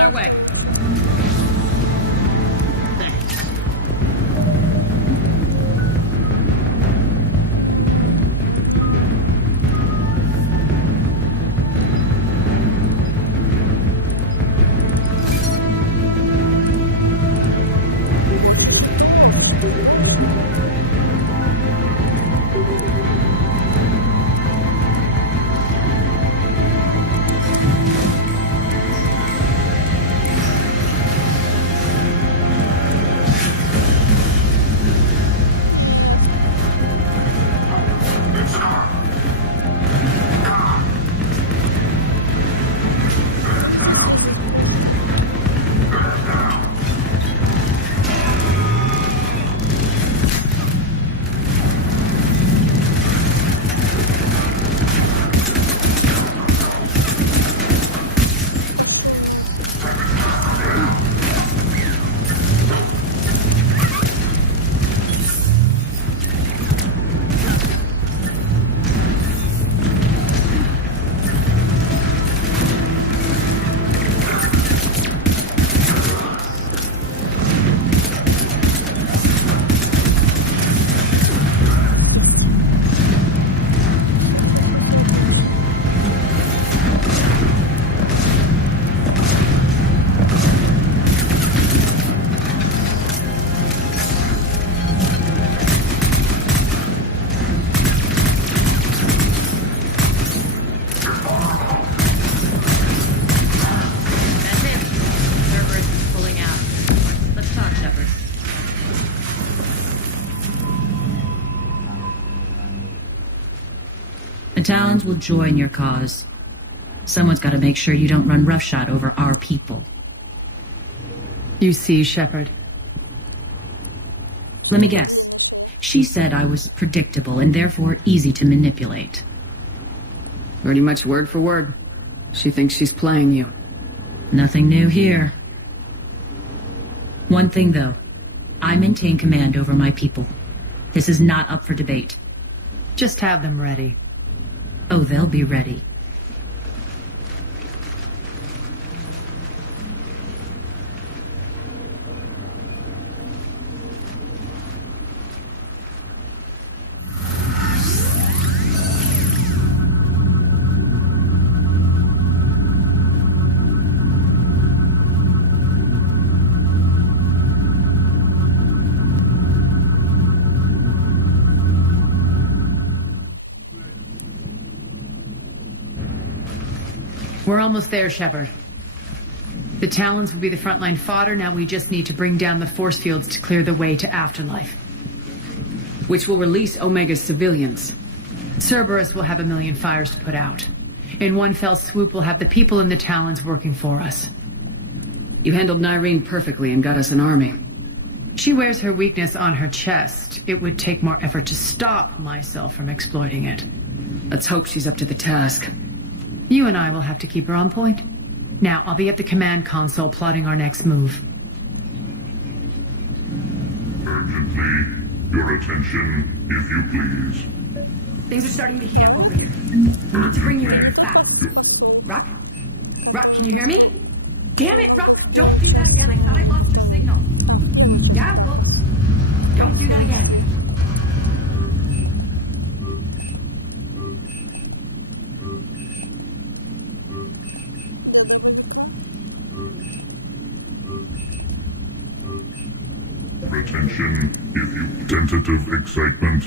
On our way. Thanks. The Talons will join your cause. Someone's got to make sure you don't run roughshod over our people. You see, Shepard. Let me guess. She said I was predictable and therefore easy to manipulate. Pretty much word for word. She thinks she's playing you. Nothing new here. One thing, though. I maintain command over my people. This is not up for debate. Just have them ready. Oh, they'll be ready. We're almost there, Shepard. The Talons will be the frontline fodder. Now we just need to bring down the force fields to clear the way to Afterlife. Which will release Omega's civilians. Cerberus will have a million fires to put out. In one fell swoop, we'll have the people in the Talons working for us. You handled Nyreen perfectly and got us an army. She wears her weakness on her chest. It would take more effort to stop myself from exploiting it. Let's hope she's up to the task. You and I will have to keep her on point. Now, I'll be at the command console plotting our next move. Urgently, your attention, if you please. Things are starting to heat up over here. Let's bring you in, fast. Rock? Rock, can you hear me? Damn it, Rock! Don't do that again. I thought I lost your signal. Yeah, well, don't do that again. Attention, if you tentative excitement,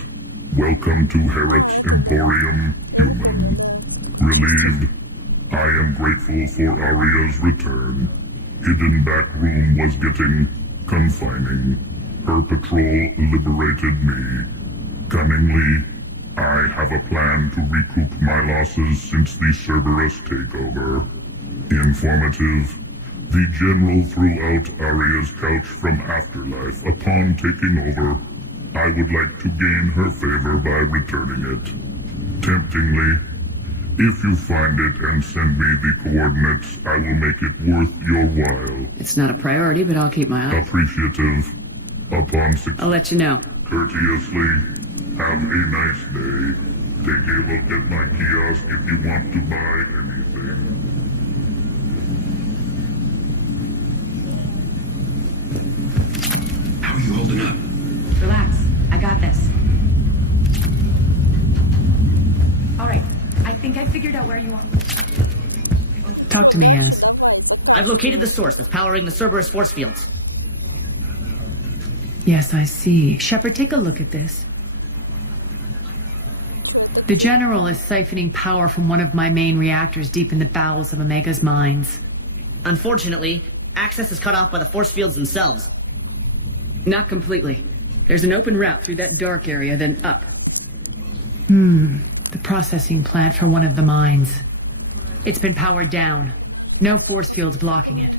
welcome to Herod's Emporium, human. Relieved, I am grateful for Aria's return. Hidden back room was getting confining. Her patrol liberated me. Cunningly, I have a plan to recoup my losses since the Cerberus takeover. Informative. The General threw out Aria's couch from Afterlife upon taking over. I would like to gain her favor by returning it. Temptingly, if you find it and send me the coordinates, I will make it worth your while. It's not a priority, but I'll keep my eye. Appreciative. Upon I'll let you know. Courteously, have a nice day. Take a look at my kiosk if you want to buy anything. holding up? Relax. I got this. Alright. I think I figured out where you are. Talk to me, Az. I've located the source that's powering the Cerberus force fields. Yes, I see. Shepard, take a look at this. The General is siphoning power from one of my main reactors deep in the bowels of Omega's mines. Unfortunately, access is cut off by the force fields themselves. Not completely. There's an open route through that dark area, then up. The processing plant for one of the mines. It's been powered down. No force fields blocking it.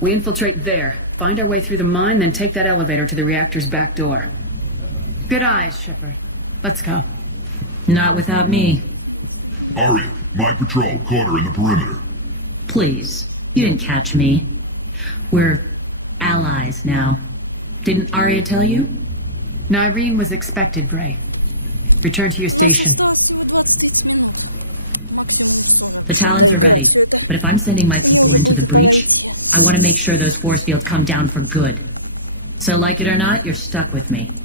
We infiltrate there, find our way through the mine, then take that elevator to the reactor's back door. Good eyes, Shepard. Let's go. Not without me. Arya, my patrol, quarter in the perimeter. Please. You didn't catch me. We're allies now. Didn't Arya tell you? Nyreen was expected, Bray. Return to your station. The Talons are ready, but if I'm sending my people into the breach, I want to make sure those force fields come down for good. So like it or not, you're stuck with me.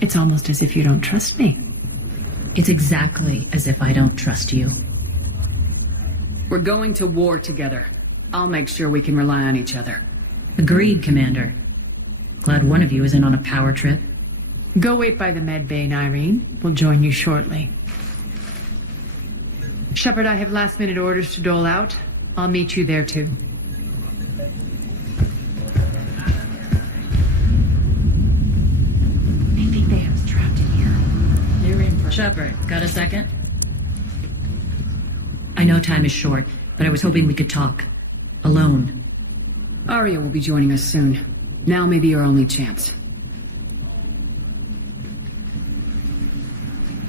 It's almost as if you don't trust me. It's exactly as if I don't trust you. We're going to war together. I'll make sure we can rely on each other. Agreed, Commander. Glad one of you isn't on a power trip. Go wait by the med bay, Nyreen. We'll join you shortly. Shepard, I have last-minute orders to dole out. I'll meet you there, too. I think they have us trapped in here. They're in for Shepard, got a second? I know time is short, but I was hoping we could talk. Alone. Arya will be joining us soon. Now may be our only chance.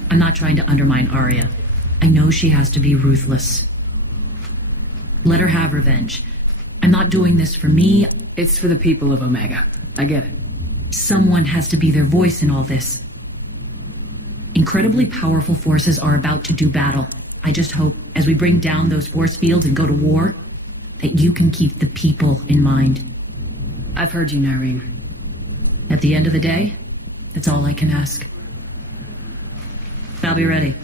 I'm not trying to undermine Arya. I know she has to be ruthless. Let her have revenge. I'm not doing this for me. It's for the people of Omega. I get it. Someone has to be their voice in all this. Incredibly powerful forces are about to do battle. I just hope, as we bring down those force fields and go to war, that you can keep the people in mind. I've heard you, Nyreen. At the end of the day, that's all I can ask. I'll be ready.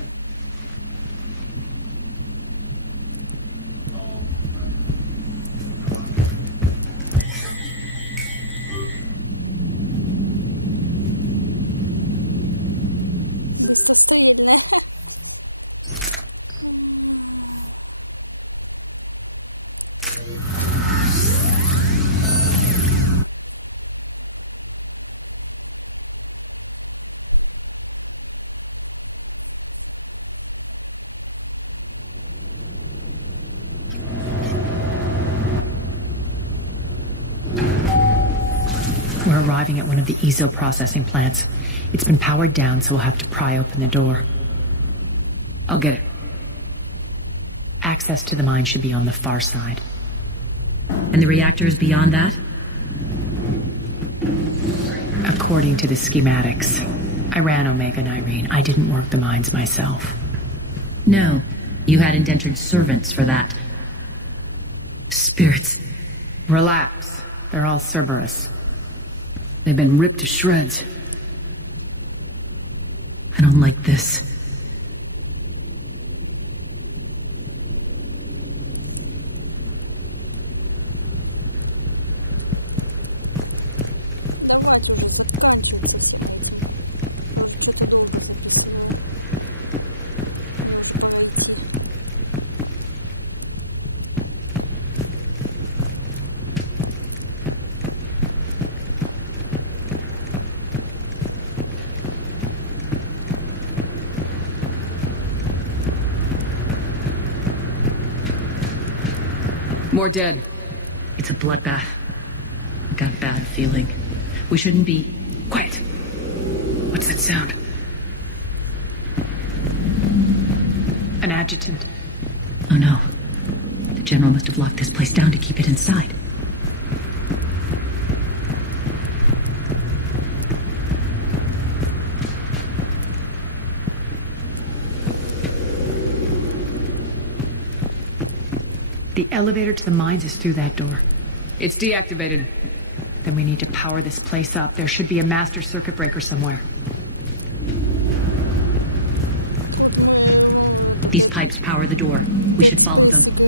We're arriving at one of the ESO processing plants. It's been powered down, so we'll have to pry open the door. I'll get it. Access to the mine should be on the far side. And the reactors beyond that? According to the schematics. I ran Omega, Nyreen. I didn't work the mines myself. No, you had indentured servants for that. Spirits. Relax. They're all Cerberus. They've been ripped to shreds. I don't like this. More dead. It's a bloodbath. I got a bad feeling. We shouldn't be... Quiet. What's that sound? An adjutant. Oh no. The General must have locked this place down to keep it inside. The elevator to the mines is through that door. It's deactivated. Then we need to power this place up. There should be a master circuit breaker somewhere. These pipes power the door. We should follow them.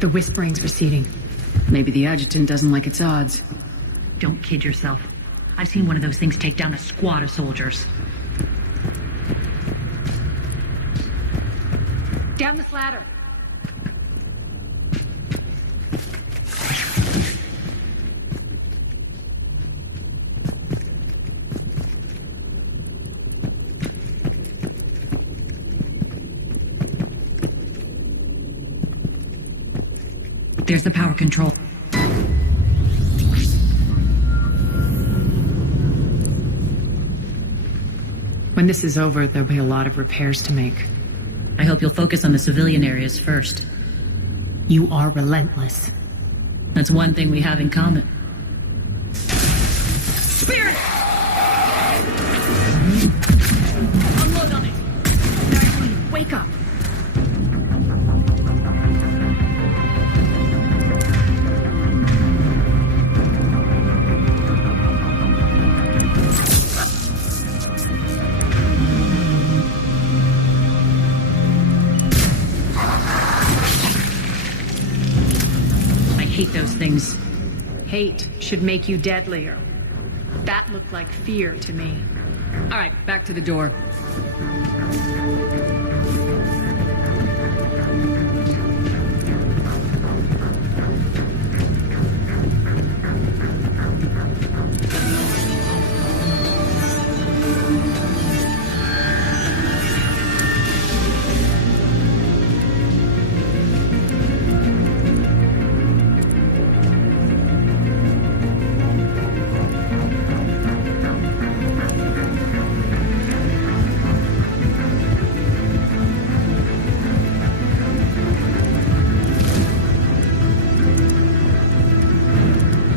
The whispering's receding. Maybe the adjutant doesn't like its odds. Don't kid yourself. I've seen one of those things take down a squad of soldiers. Down this ladder. There's the power control. When this is over, there'll be a lot of repairs to make. I hope you'll focus on the civilian areas first. You are relentless. That's one thing we have in common. Spirit! Unload on it! Now, wake up! Hate those things. Hate should make you deadlier. That looked like fear to me. All right, back to the door.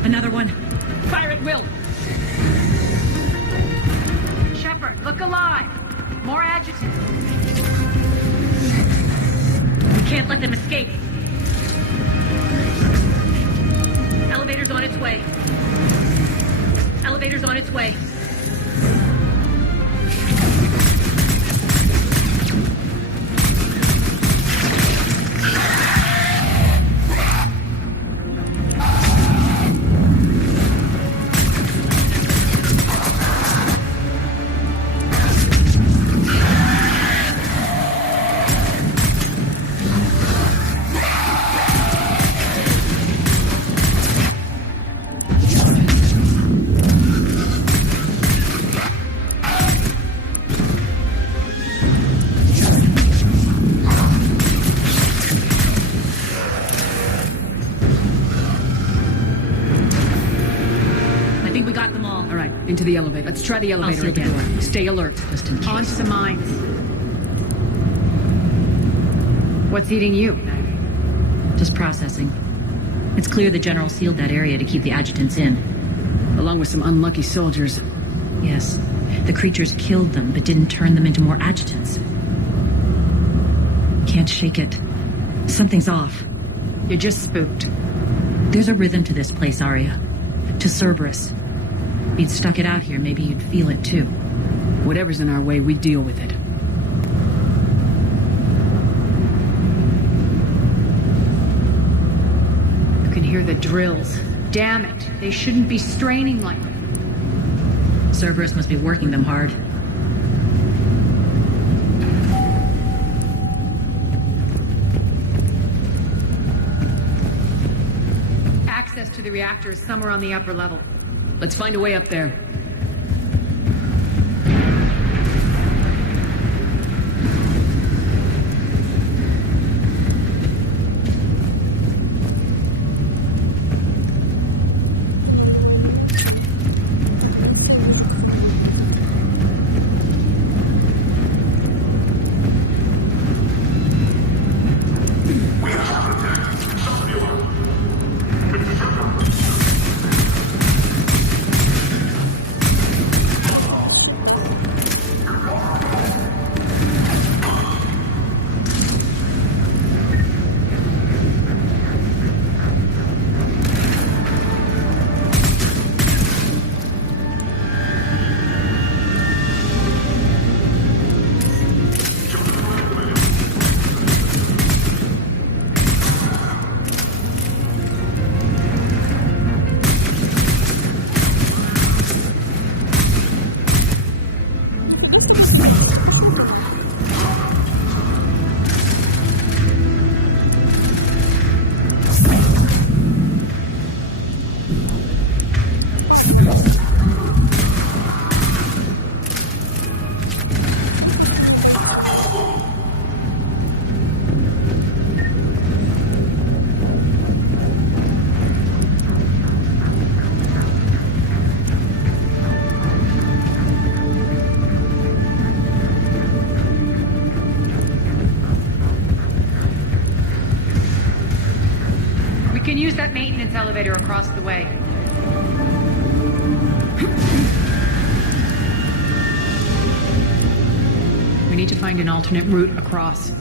Another one. Fire at will. Shepard, look alive. More adjutants. We can't let them escape. Elevator's on its way. Elevator's on its way. Into the elevator. Let's try the elevator again. Stay alert. Just in case. On to mines. What's eating you? Just processing. It's clear the General sealed that area to keep the adjutants in. Along with some unlucky soldiers. Yes. The creatures killed them, but didn't turn them into more adjutants. Can't shake it. Something's off. You're just spooked. There's a rhythm to this place, Arya. To Cerberus. If you'd stuck it out here, maybe you'd feel it too. Whatever's in our way, we deal with it. You can hear the drills. Damn it, they shouldn't be straining like that. Cerberus must be working them hard. Access to the reactor is somewhere on the upper level. Let's find a way up there. maintenance elevator across the way. We need to find an alternate route across.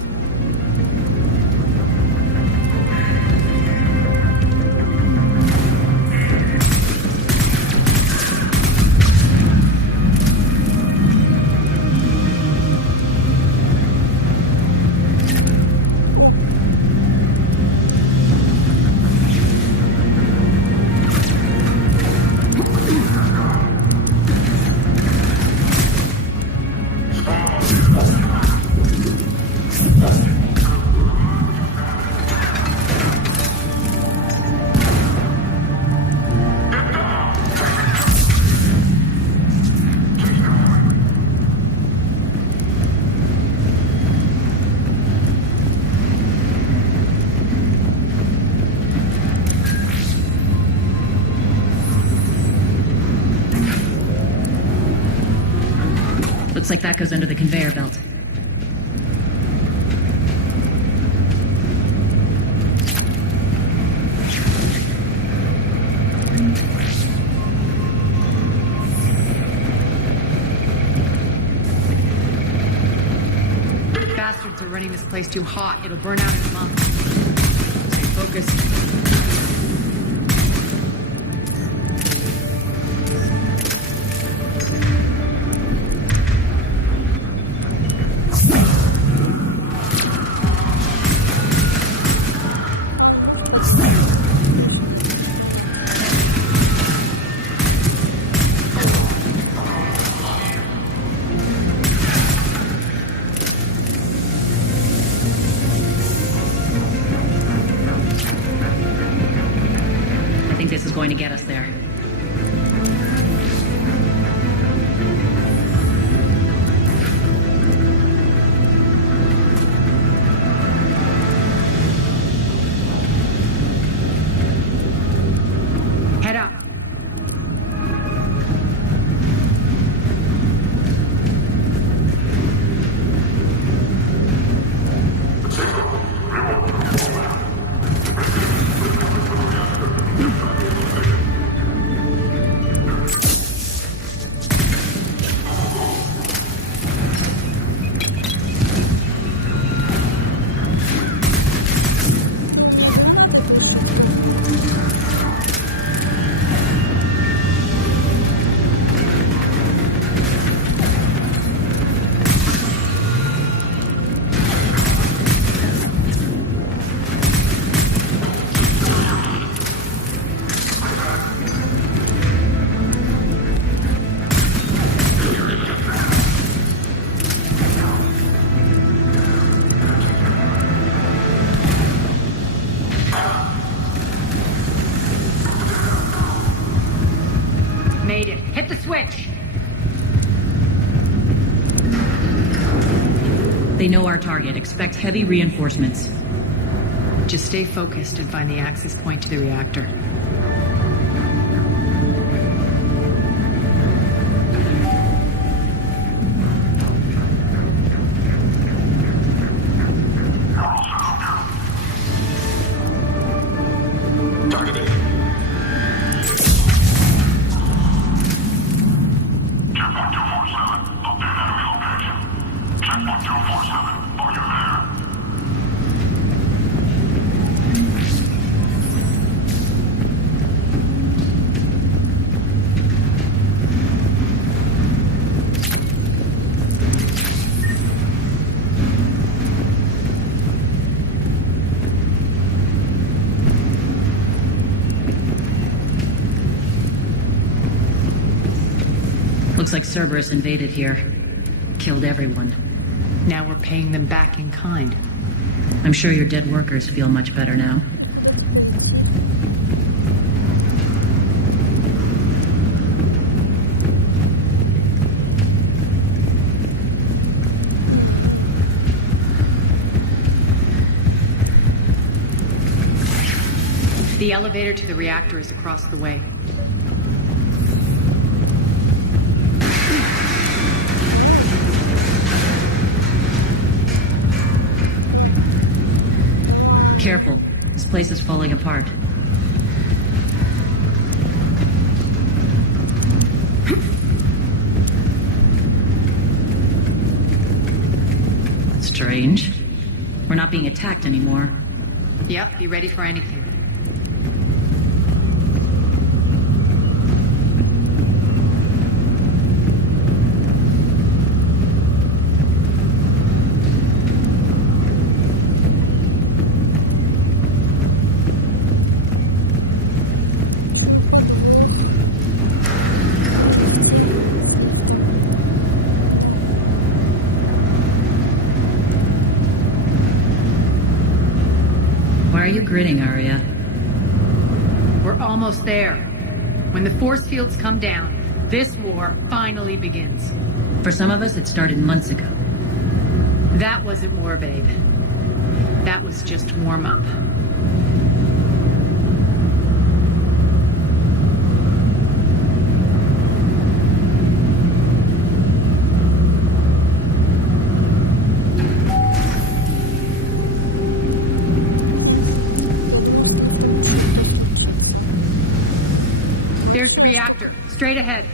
Looks like that goes under the conveyor belt. Bastards are running this place too hot. It'll burn out in a month. Stay focused. This is going to get us there. Head up. Made it. Hit the switch! They know our target. Expect heavy reinforcements. Just stay focused and find the access point to the reactor. Looks like Cerberus invaded here. Killed everyone. Now we're paying them back in kind. I'm sure your dead workers feel much better now. The elevator to the reactor is across the way. Careful. This place is falling apart. strange. We're not being attacked anymore. Yep, be ready for anything. Why are you grinning, Arya? We're almost there. When the force fields come down, this war finally begins. For some of us, it started months ago. That wasn't war, babe. That was just warm-up. There's the reactor, straight ahead.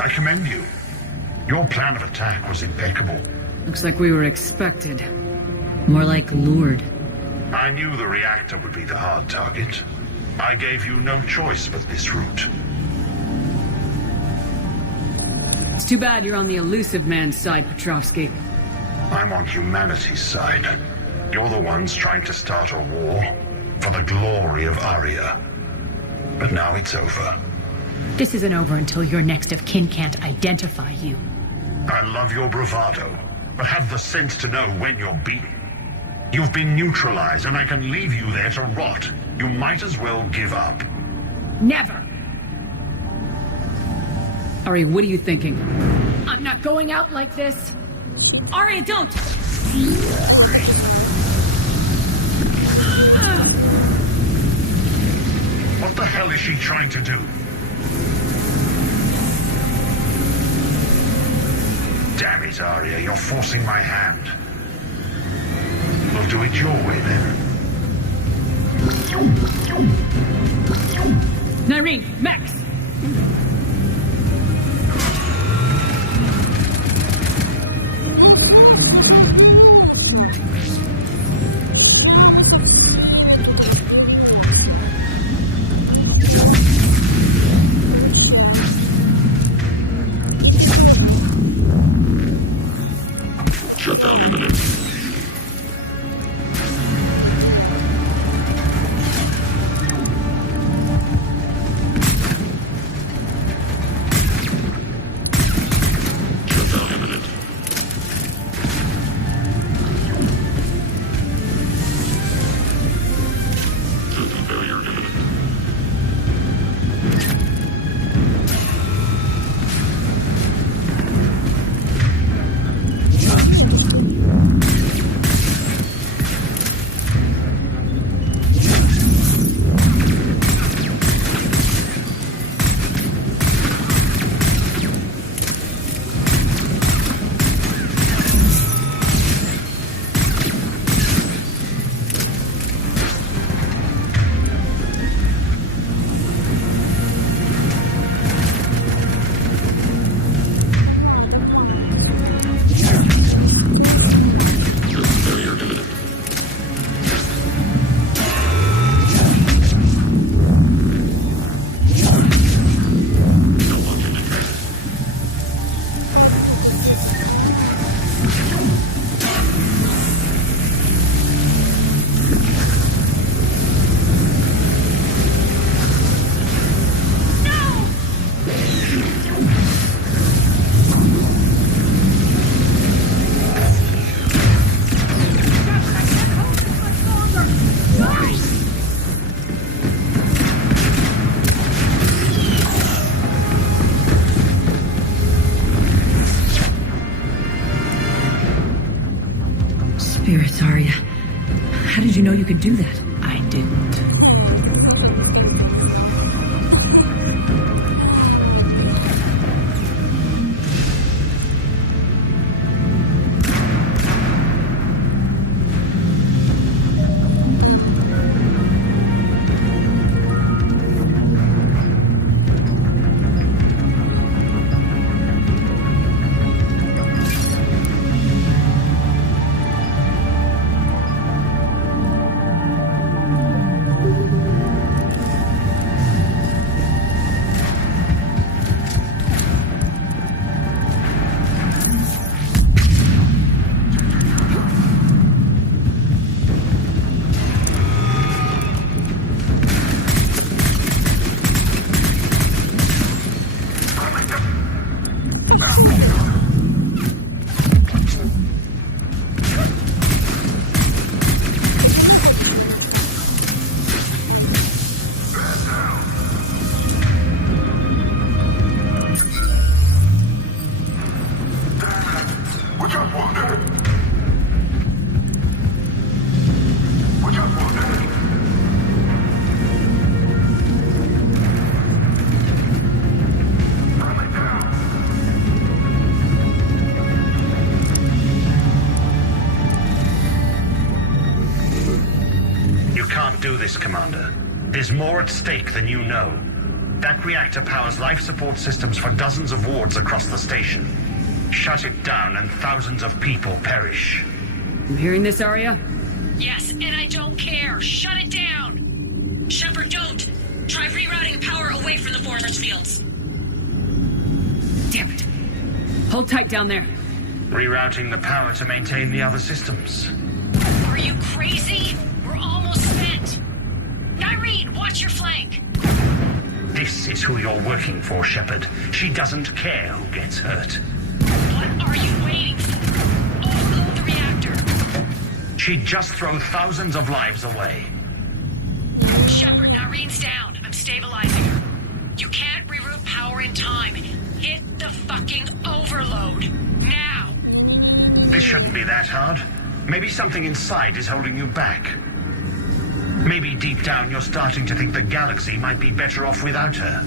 I commend you. Your plan of attack was impeccable. Looks like we were expected. More like lured. I knew the reactor would be the hard target. I gave you no choice but this route. It's too bad you're on the elusive man's side, Petrovsky. I'm on humanity's side. You're the ones trying to start a war for the glory of Arya. But now it's over. This isn't over until your next of kin can't identify you. I love your bravado, but have the sense to know when you're beaten. You've been neutralized, and I can leave you there to rot. You might as well give up. Never! Ari, what are you thinking? I'm not going out like this! Arya, don't! What the hell is she trying to do? Damn it, Arya, you're forcing my hand. We'll do it your way, then. Nyreen, Max! Shutdown imminent. Spirits, Arya. How did you know you could do that? I didn't. can't do this, Commander. There's more at stake than you know. That reactor powers life support systems for dozens of wards across the station. Shut it down and thousands of people perish. You hearing this, Arya? Yes, and I don't care. Shut it down! Shepard, don't! Try rerouting power away from the force fields. Damn it. Hold tight down there. Rerouting the power to maintain the other systems. Are you crazy? We're almost spent. Nyreen, watch your flank. This is who you're working for, Shepard. She doesn't care who gets hurt. What are you waiting for? Overload the reactor. She'd just throw thousands of lives away. Shepard, Nyreen's down. I'm stabilizing her. You can't reroute power in time. Hit the fucking overload. Now! This shouldn't be that hard. Maybe something inside is holding you back. Maybe deep down you're starting to think the galaxy might be better off without her.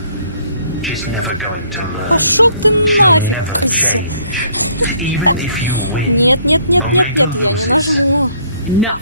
She's never going to learn. She'll never change. Even if you win, Omega loses. Enough!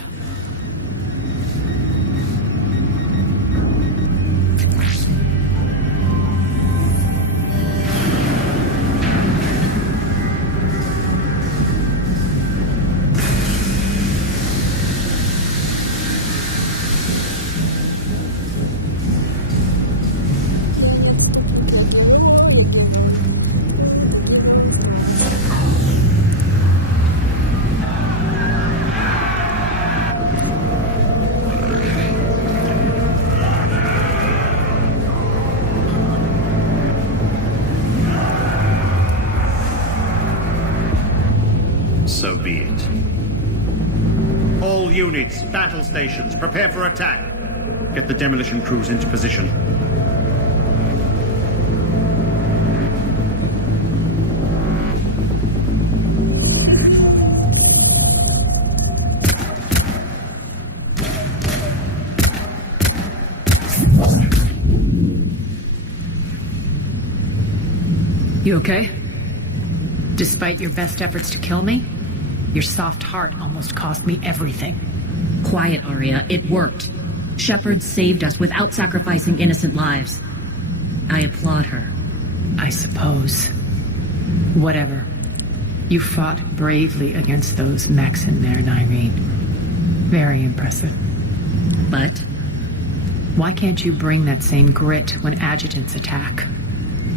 So be it. All units, battle stations, prepare for attack. Get the demolition crews into position. You okay? Despite your best efforts to kill me, your soft heart almost cost me everything. Quiet, Arya. It worked. Shepard saved us without sacrificing innocent lives. I applaud her. I suppose. Whatever. You fought bravely against those mechs in there, Nyreen. Very impressive. But? Why can't you bring that same grit when adjutants attack?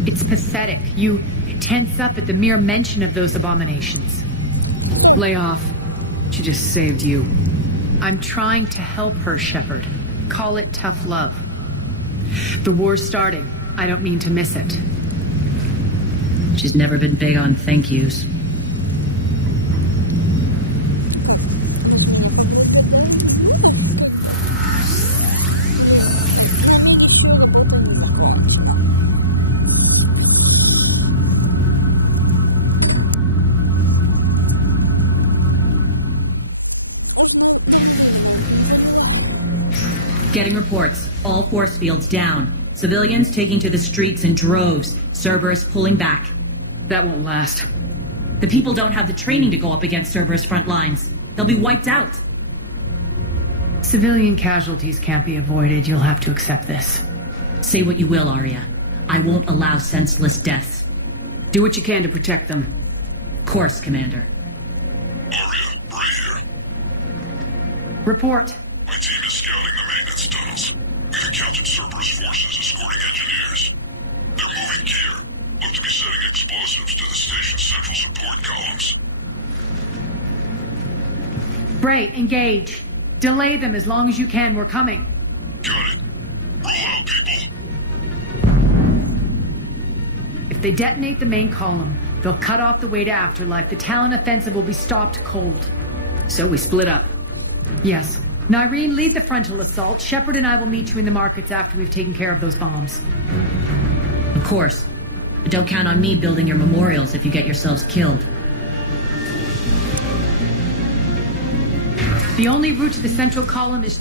It's pathetic. You tense up at the mere mention of those abominations. Lay off. She just saved you. I'm trying to help her, Shepard. Call it tough love. The war's starting. I don't mean to miss it. She's never been big on thank yous. Getting reports. All force fields down. Civilians taking to the streets in droves. Cerberus pulling back. That won't last. The people don't have the training to go up against Cerberus front lines. They'll be wiped out. Civilian casualties can't be avoided. You'll have to accept this. Say what you will, Arya. I won't allow senseless deaths. Do what you can to protect them. Of course, Commander. Arya, Bray here. Report. My team is scouting the maintenance tunnels. We've encountered Cerberus forces escorting engineers. They're moving gear. Look to be setting explosives to the station's central support columns. Bray, engage. Delay them as long as you can. We're coming. Got it. Roll out, people. If they detonate the main column, they'll cut off the way to Afterlife. The Talon offensive will be stopped cold. So we split up. Yes. Nyreen, lead the frontal assault. Shepard and I will meet you in the markets after we've taken care of those bombs. Of course. But don't count on me building your memorials if you get yourselves killed. The only route to the central column is